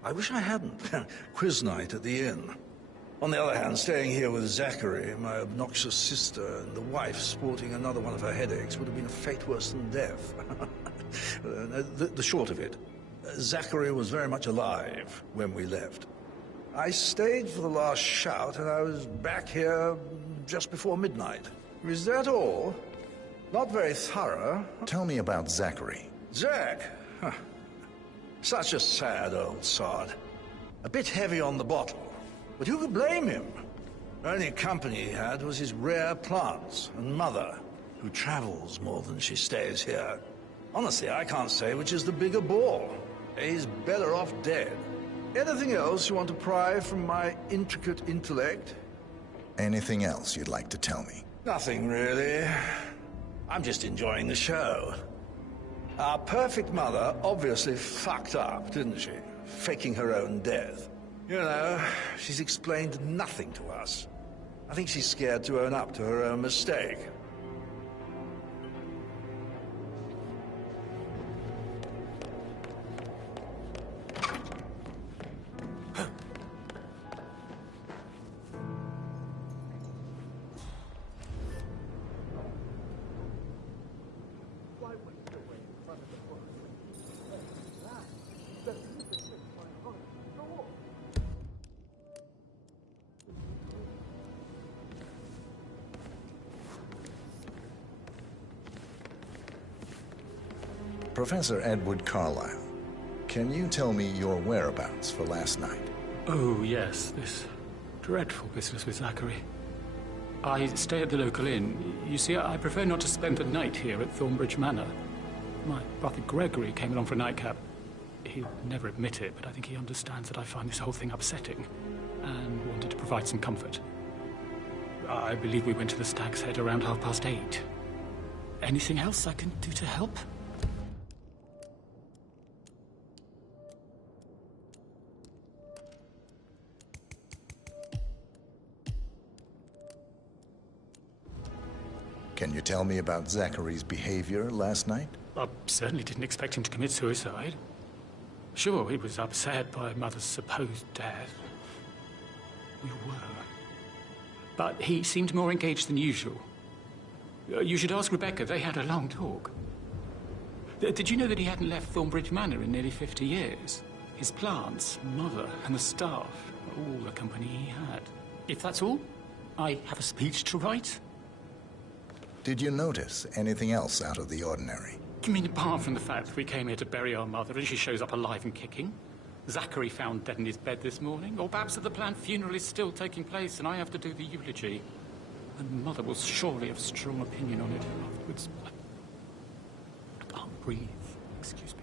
I wish I hadn't. Quiz night at the inn. On the other hand, staying here with Zachary, my obnoxious sister, and the wife sporting another one of her headaches would have been a fate worse than death. The short of it, Zachary was very much alive when we left. I stayed for the last shout, and I was back here just before midnight. Is that all? Not very thorough. Tell me about Zachary. Zach? Huh. Such a sad old sod. A bit heavy on the bottle, but who could blame him? The only company he had was his rare plants and Mother, who travels more than she stays here. Honestly, I can't say which is the bigger ball. He's better off dead. Anything else you want to pry from my intricate intellect? Anything else you'd like to tell me? Nothing, really. I'm just enjoying the show. Our perfect mother obviously fucked up, didn't she? Faking her own death. You know, she's explained nothing to us. I think she's scared to own up to her own mistake. Professor Edward Carlyle, can you tell me your whereabouts for last night? Oh, yes, this dreadful business with Zachary. I stay at the local inn. You see, I prefer not to spend the night here at Thornbridge Manor. My brother Gregory came along for a nightcap. He'll never admit it, but I think he understands that I find this whole thing upsetting and wanted to provide some comfort. I believe we went to the Stag's Head around 8:30. Anything else I can do to help? Can you tell me about Zachary's behavior last night? I certainly didn't expect him to commit suicide. Sure, he was upset by Mother's supposed death. We were. But he seemed more engaged than usual. You should ask Rebecca. They had a long talk. Did you know that he hadn't left Thornbridge Manor in nearly 50 years? His plants, Mother, and the staff, all the company he had. If that's all, I have a speech to write. Did you notice anything else out of the ordinary? You mean apart from the fact that we came here to bury our mother and she shows up alive and kicking? Zachary found dead in his bed this morning? Or perhaps that the planned funeral is still taking place and I have to do the eulogy? And Mother will surely have a strong opinion on it afterwards. I can't breathe. Excuse me.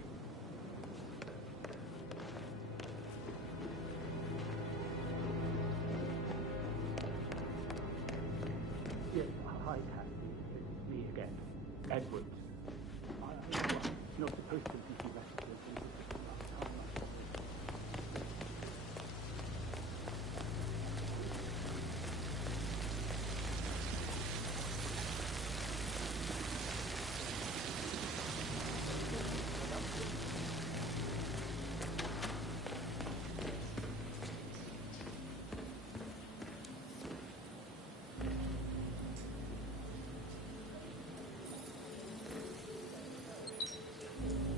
Yes, hi, Cassie. It's me again. Edward. I'm not supposed to be arrested.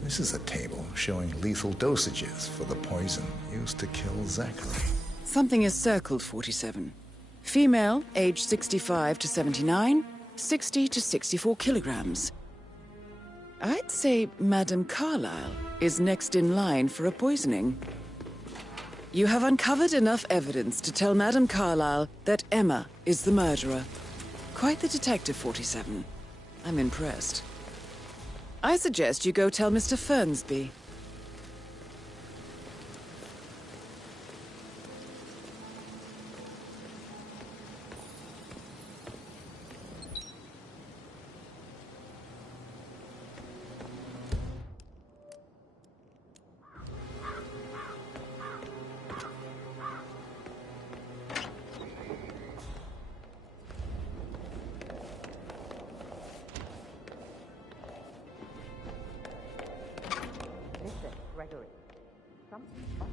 This is a table showing lethal dosages for the poison used to kill Zachary. Something is circled, 47. Female, age 65 to 79, 60 to 64 kilograms. I'd say Madame Carlyle is next in line for a poisoning. You have uncovered enough evidence to tell Madame Carlyle that Emma is the murderer. Quite the detective, 47. I'm impressed. I suggest you go tell Mr. Fernsby. Gregory, something's off.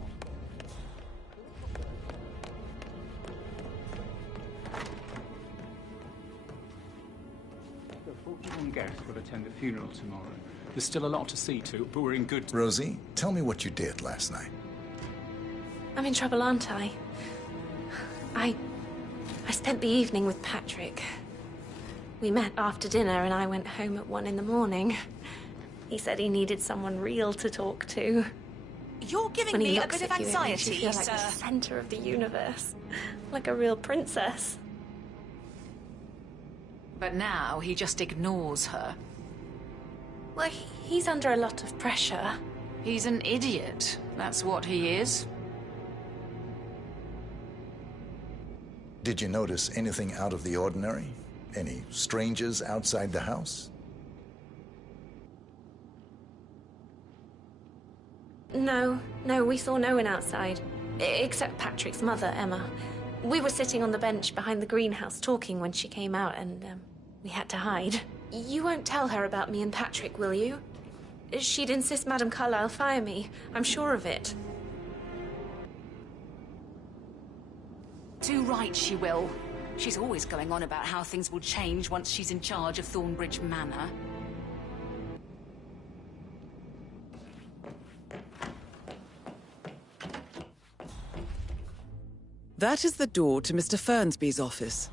The 41 guests will attend the funeral tomorrow. There's still a lot to see to, but we're in good... Rosie, tell me what you did last night. I'm in trouble, aren't I? I spent the evening with Patrick. We met after dinner and I went home at 1 in the morning. He said he needed someone real to talk to. You're giving me a bit of anxiety, You're like the center of the universe. Like a real princess. But now he just ignores her. Well, he's under a lot of pressure. He's an idiot. That's what he is. Did you notice anything out of the ordinary? Any strangers outside the house? No, we saw no one outside. Except Patrick's mother, Emma. We were sitting on the bench behind the greenhouse talking when she came out and, we had to hide. You won't tell her about me and Patrick, will you? She'd insist Madame Carlyle fire me. I'm sure of it. Too right she will. She's always going on about how things will change once she's in charge of Thornbridge Manor. That is the door to Mr. Fernsby's office.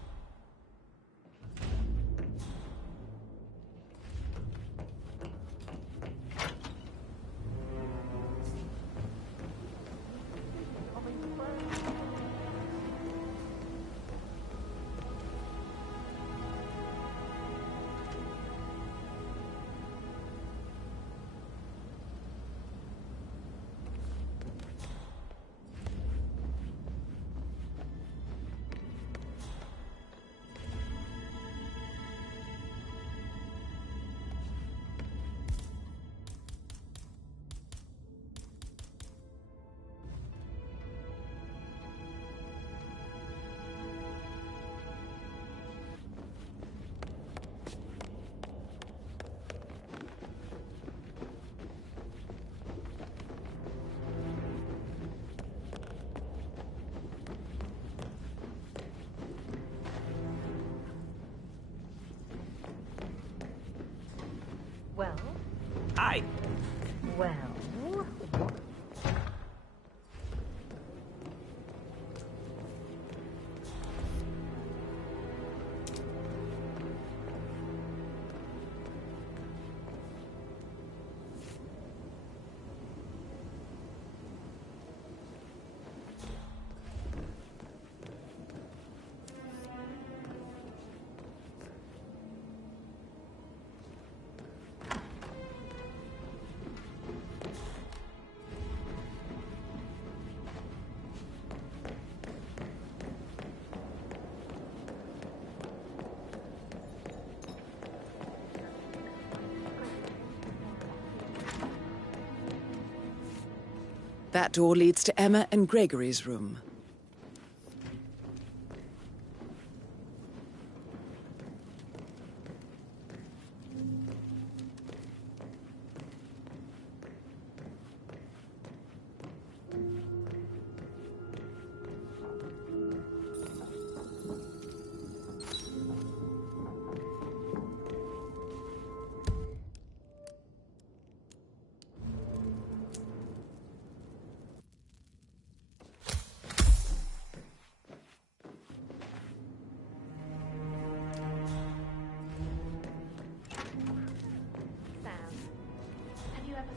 Well? Aye. Well? That door leads to Emma and Gregory's room.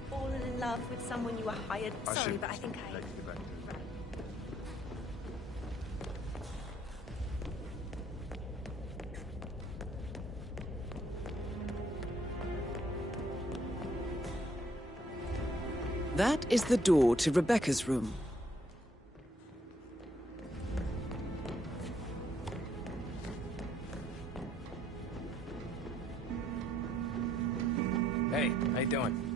Fallen in love with someone you were hired. Sorry, but I think I. That is the door to Rebecca's room. Hey, how you doing?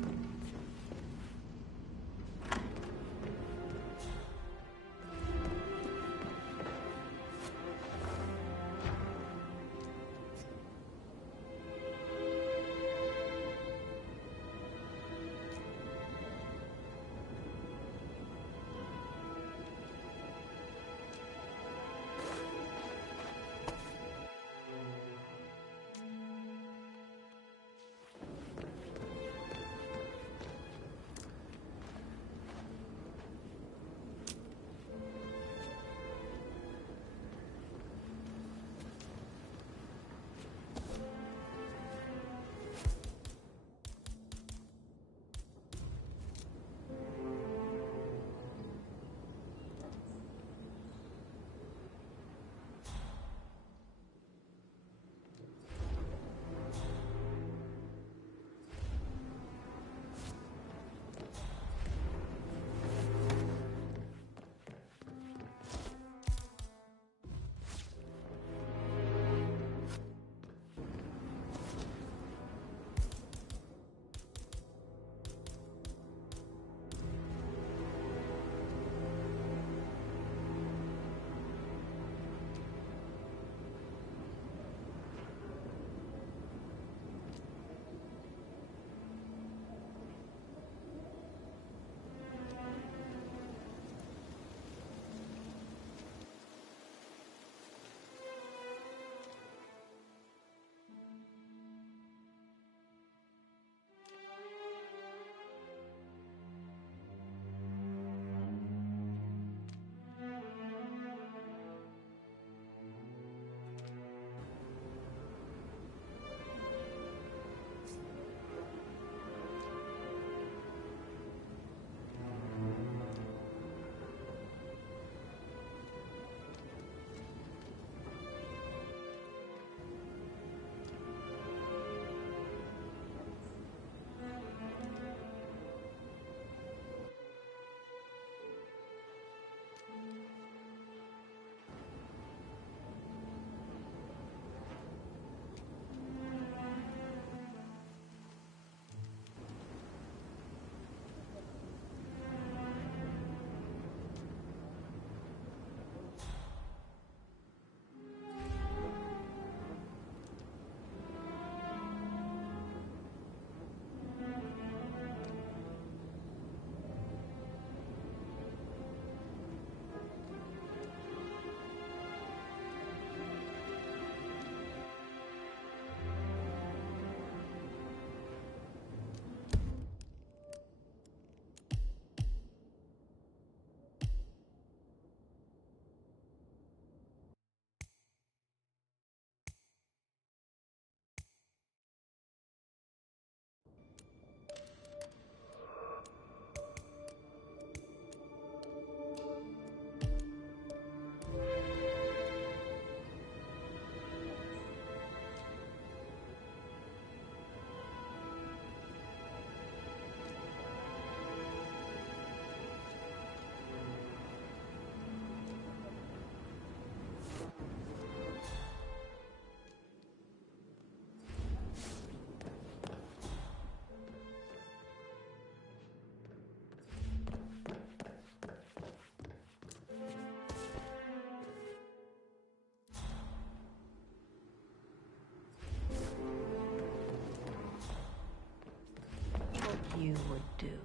you would do.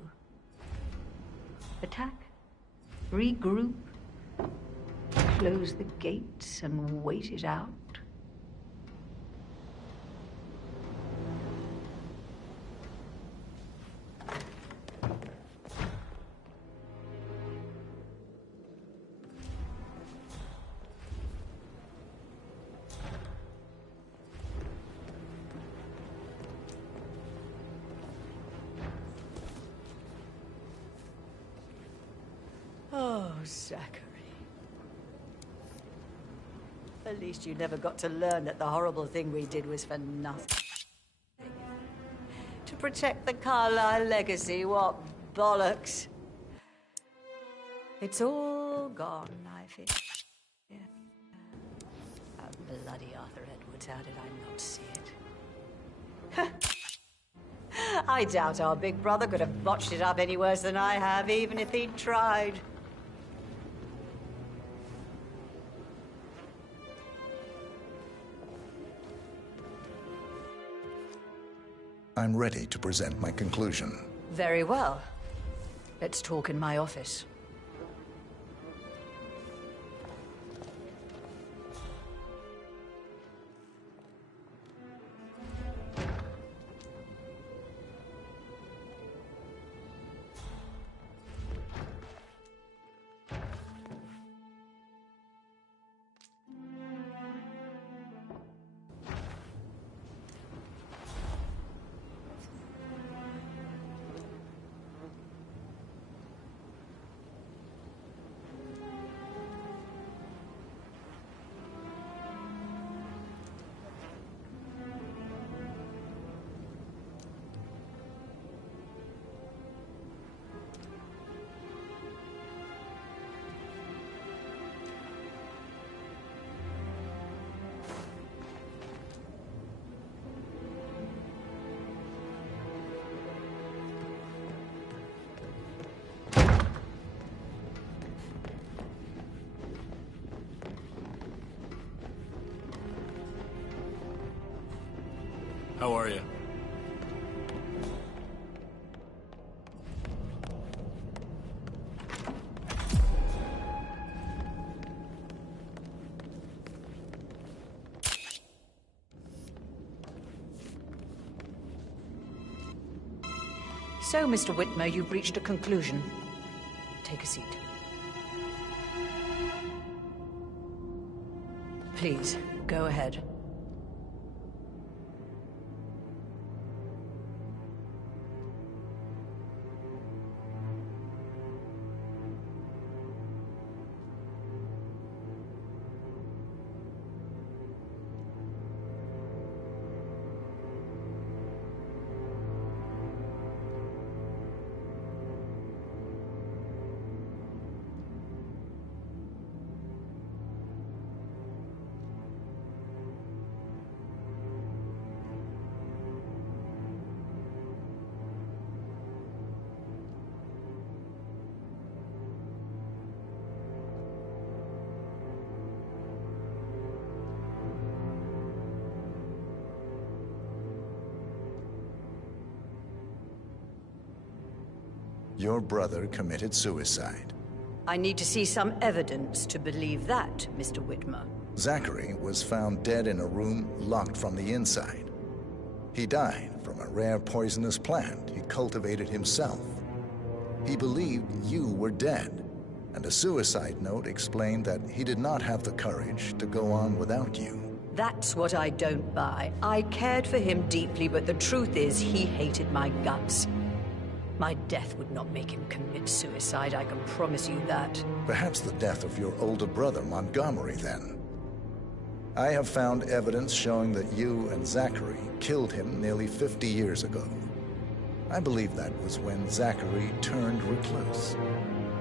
Attack, regroup, close the gates and wait it out. Oh, Zachary. At least you never got to learn that the horrible thing we did was for nothing. To protect the Carlyle legacy, what bollocks. It's all gone, I feel. Yeah. Bloody Arthur Edwards, how did I not see it? I doubt our big brother could have botched it up any worse than I have, even if he'd tried. I'm ready to present my conclusion. Very well. Let's talk in my office. How are you? So, Mr. Whitmer, you've reached a conclusion. Take a seat. Please, go ahead. Your brother committed suicide. I need to see some evidence to believe that, Mr. Whitmer. Zachary was found dead in a room locked from the inside. He died from a rare poisonous plant he cultivated himself. He believed you were dead, and a suicide note explained that he did not have the courage to go on without you. That's what I don't buy. I cared for him deeply, but the truth is he hated my guts. My death would not make him commit suicide, I can promise you that. Perhaps the death of your older brother, Montgomery, then. I have found evidence showing that you and Zachary killed him nearly 50 years ago. I believe that was when Zachary turned recluse.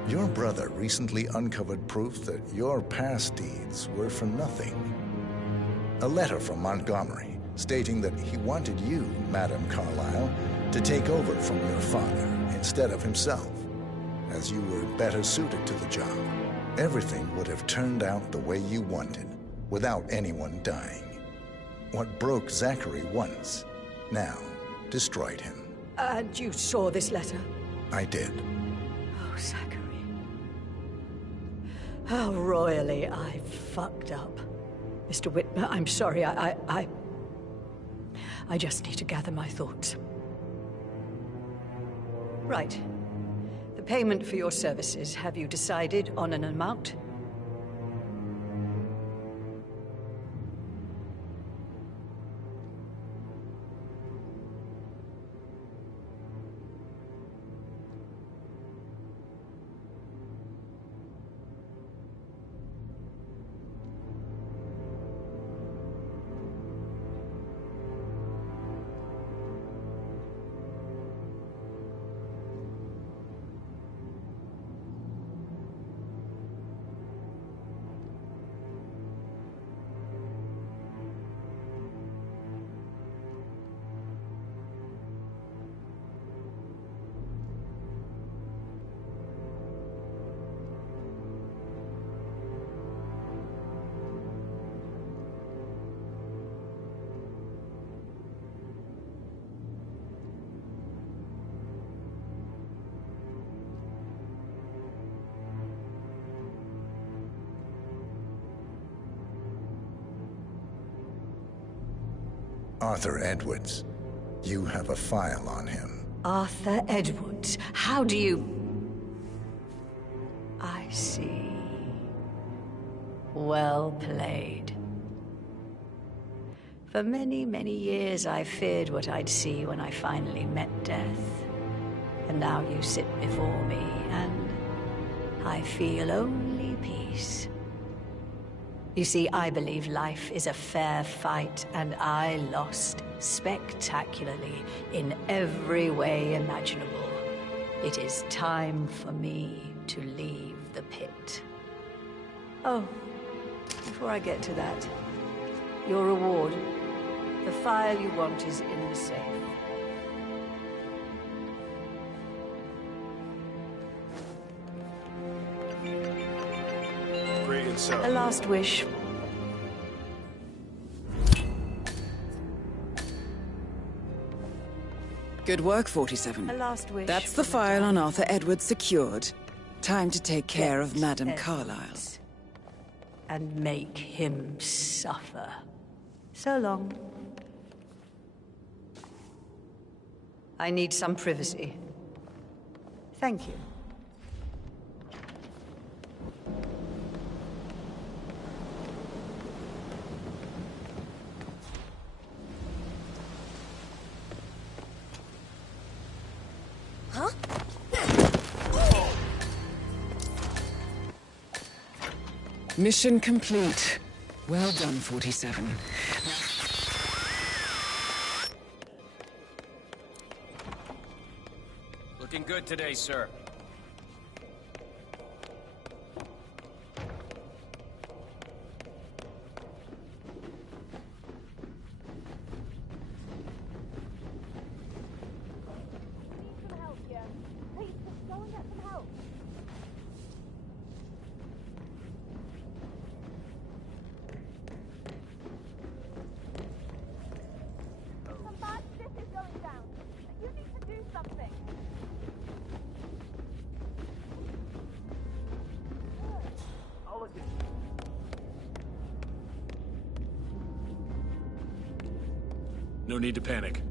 Your brother recently uncovered proof that your past deeds were for nothing. A letter from Montgomery stating that he wanted you, Madame Carlyle, to take over from your father instead of himself, as you were better suited to the job. Everything would have turned out the way you wanted, without anyone dying. What broke Zachary once, now destroyed him. And you saw this letter? I did. Oh, Zachary. How royally I fucked up. Mr. Whitmer, I'm sorry. I just need to gather my thoughts. Right. The payment for your services, have you decided on an amount? Arthur Edwards. You have a file on him. Arthur Edwards. How do you... I see. Well played. For many, many years I feared what I'd see when I finally met death. And now you sit before me, and I feel only peace. You see, I believe life is a fair fight, and I lost spectacularly in every way imaginable. It is time for me to leave the pit. Oh, before I get to that, your reward. The file you want is in the safe. Greetings, sir. A last wish. Good work, 47. A last wish. That's the file on Arthur Edwards secured. Time to take care of Madame Carlyle. And make him suffer. So long. I need some privacy. Thank you. Huh? Mission complete. Well done, 47. Looking good today, sir. No need to panic.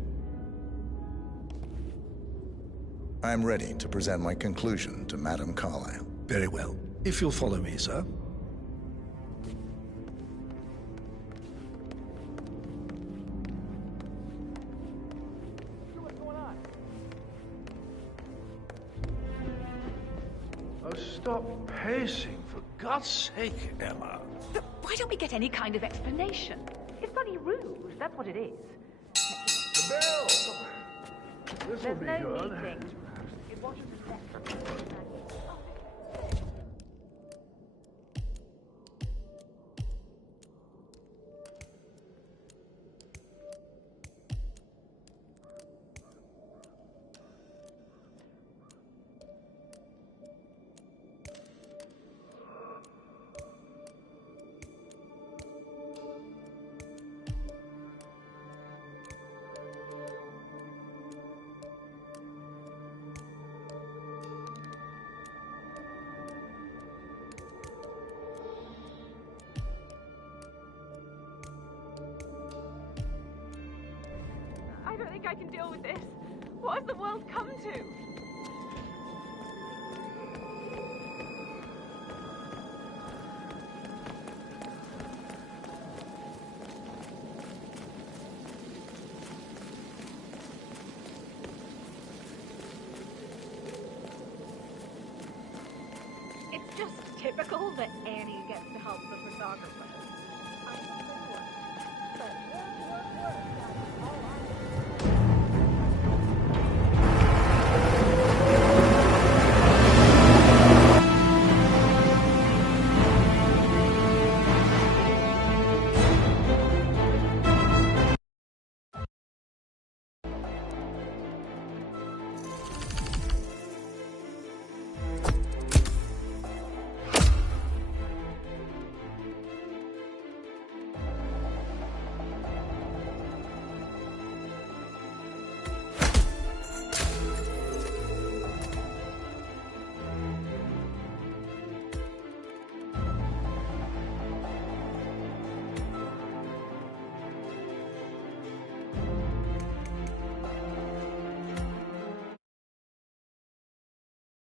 I'm ready to present my conclusion to Madame Carlyle. Very well. If you'll follow me, sir. Oh, stop pacing, for God's sake, Emma. But why don't we get any kind of explanation? It's bloody rude, that's what it is. The bell! This will There's be no good. meeting. It wasn't set. think I can deal with this. What has the world come to? It's just typical that Annie gets to help the photographer.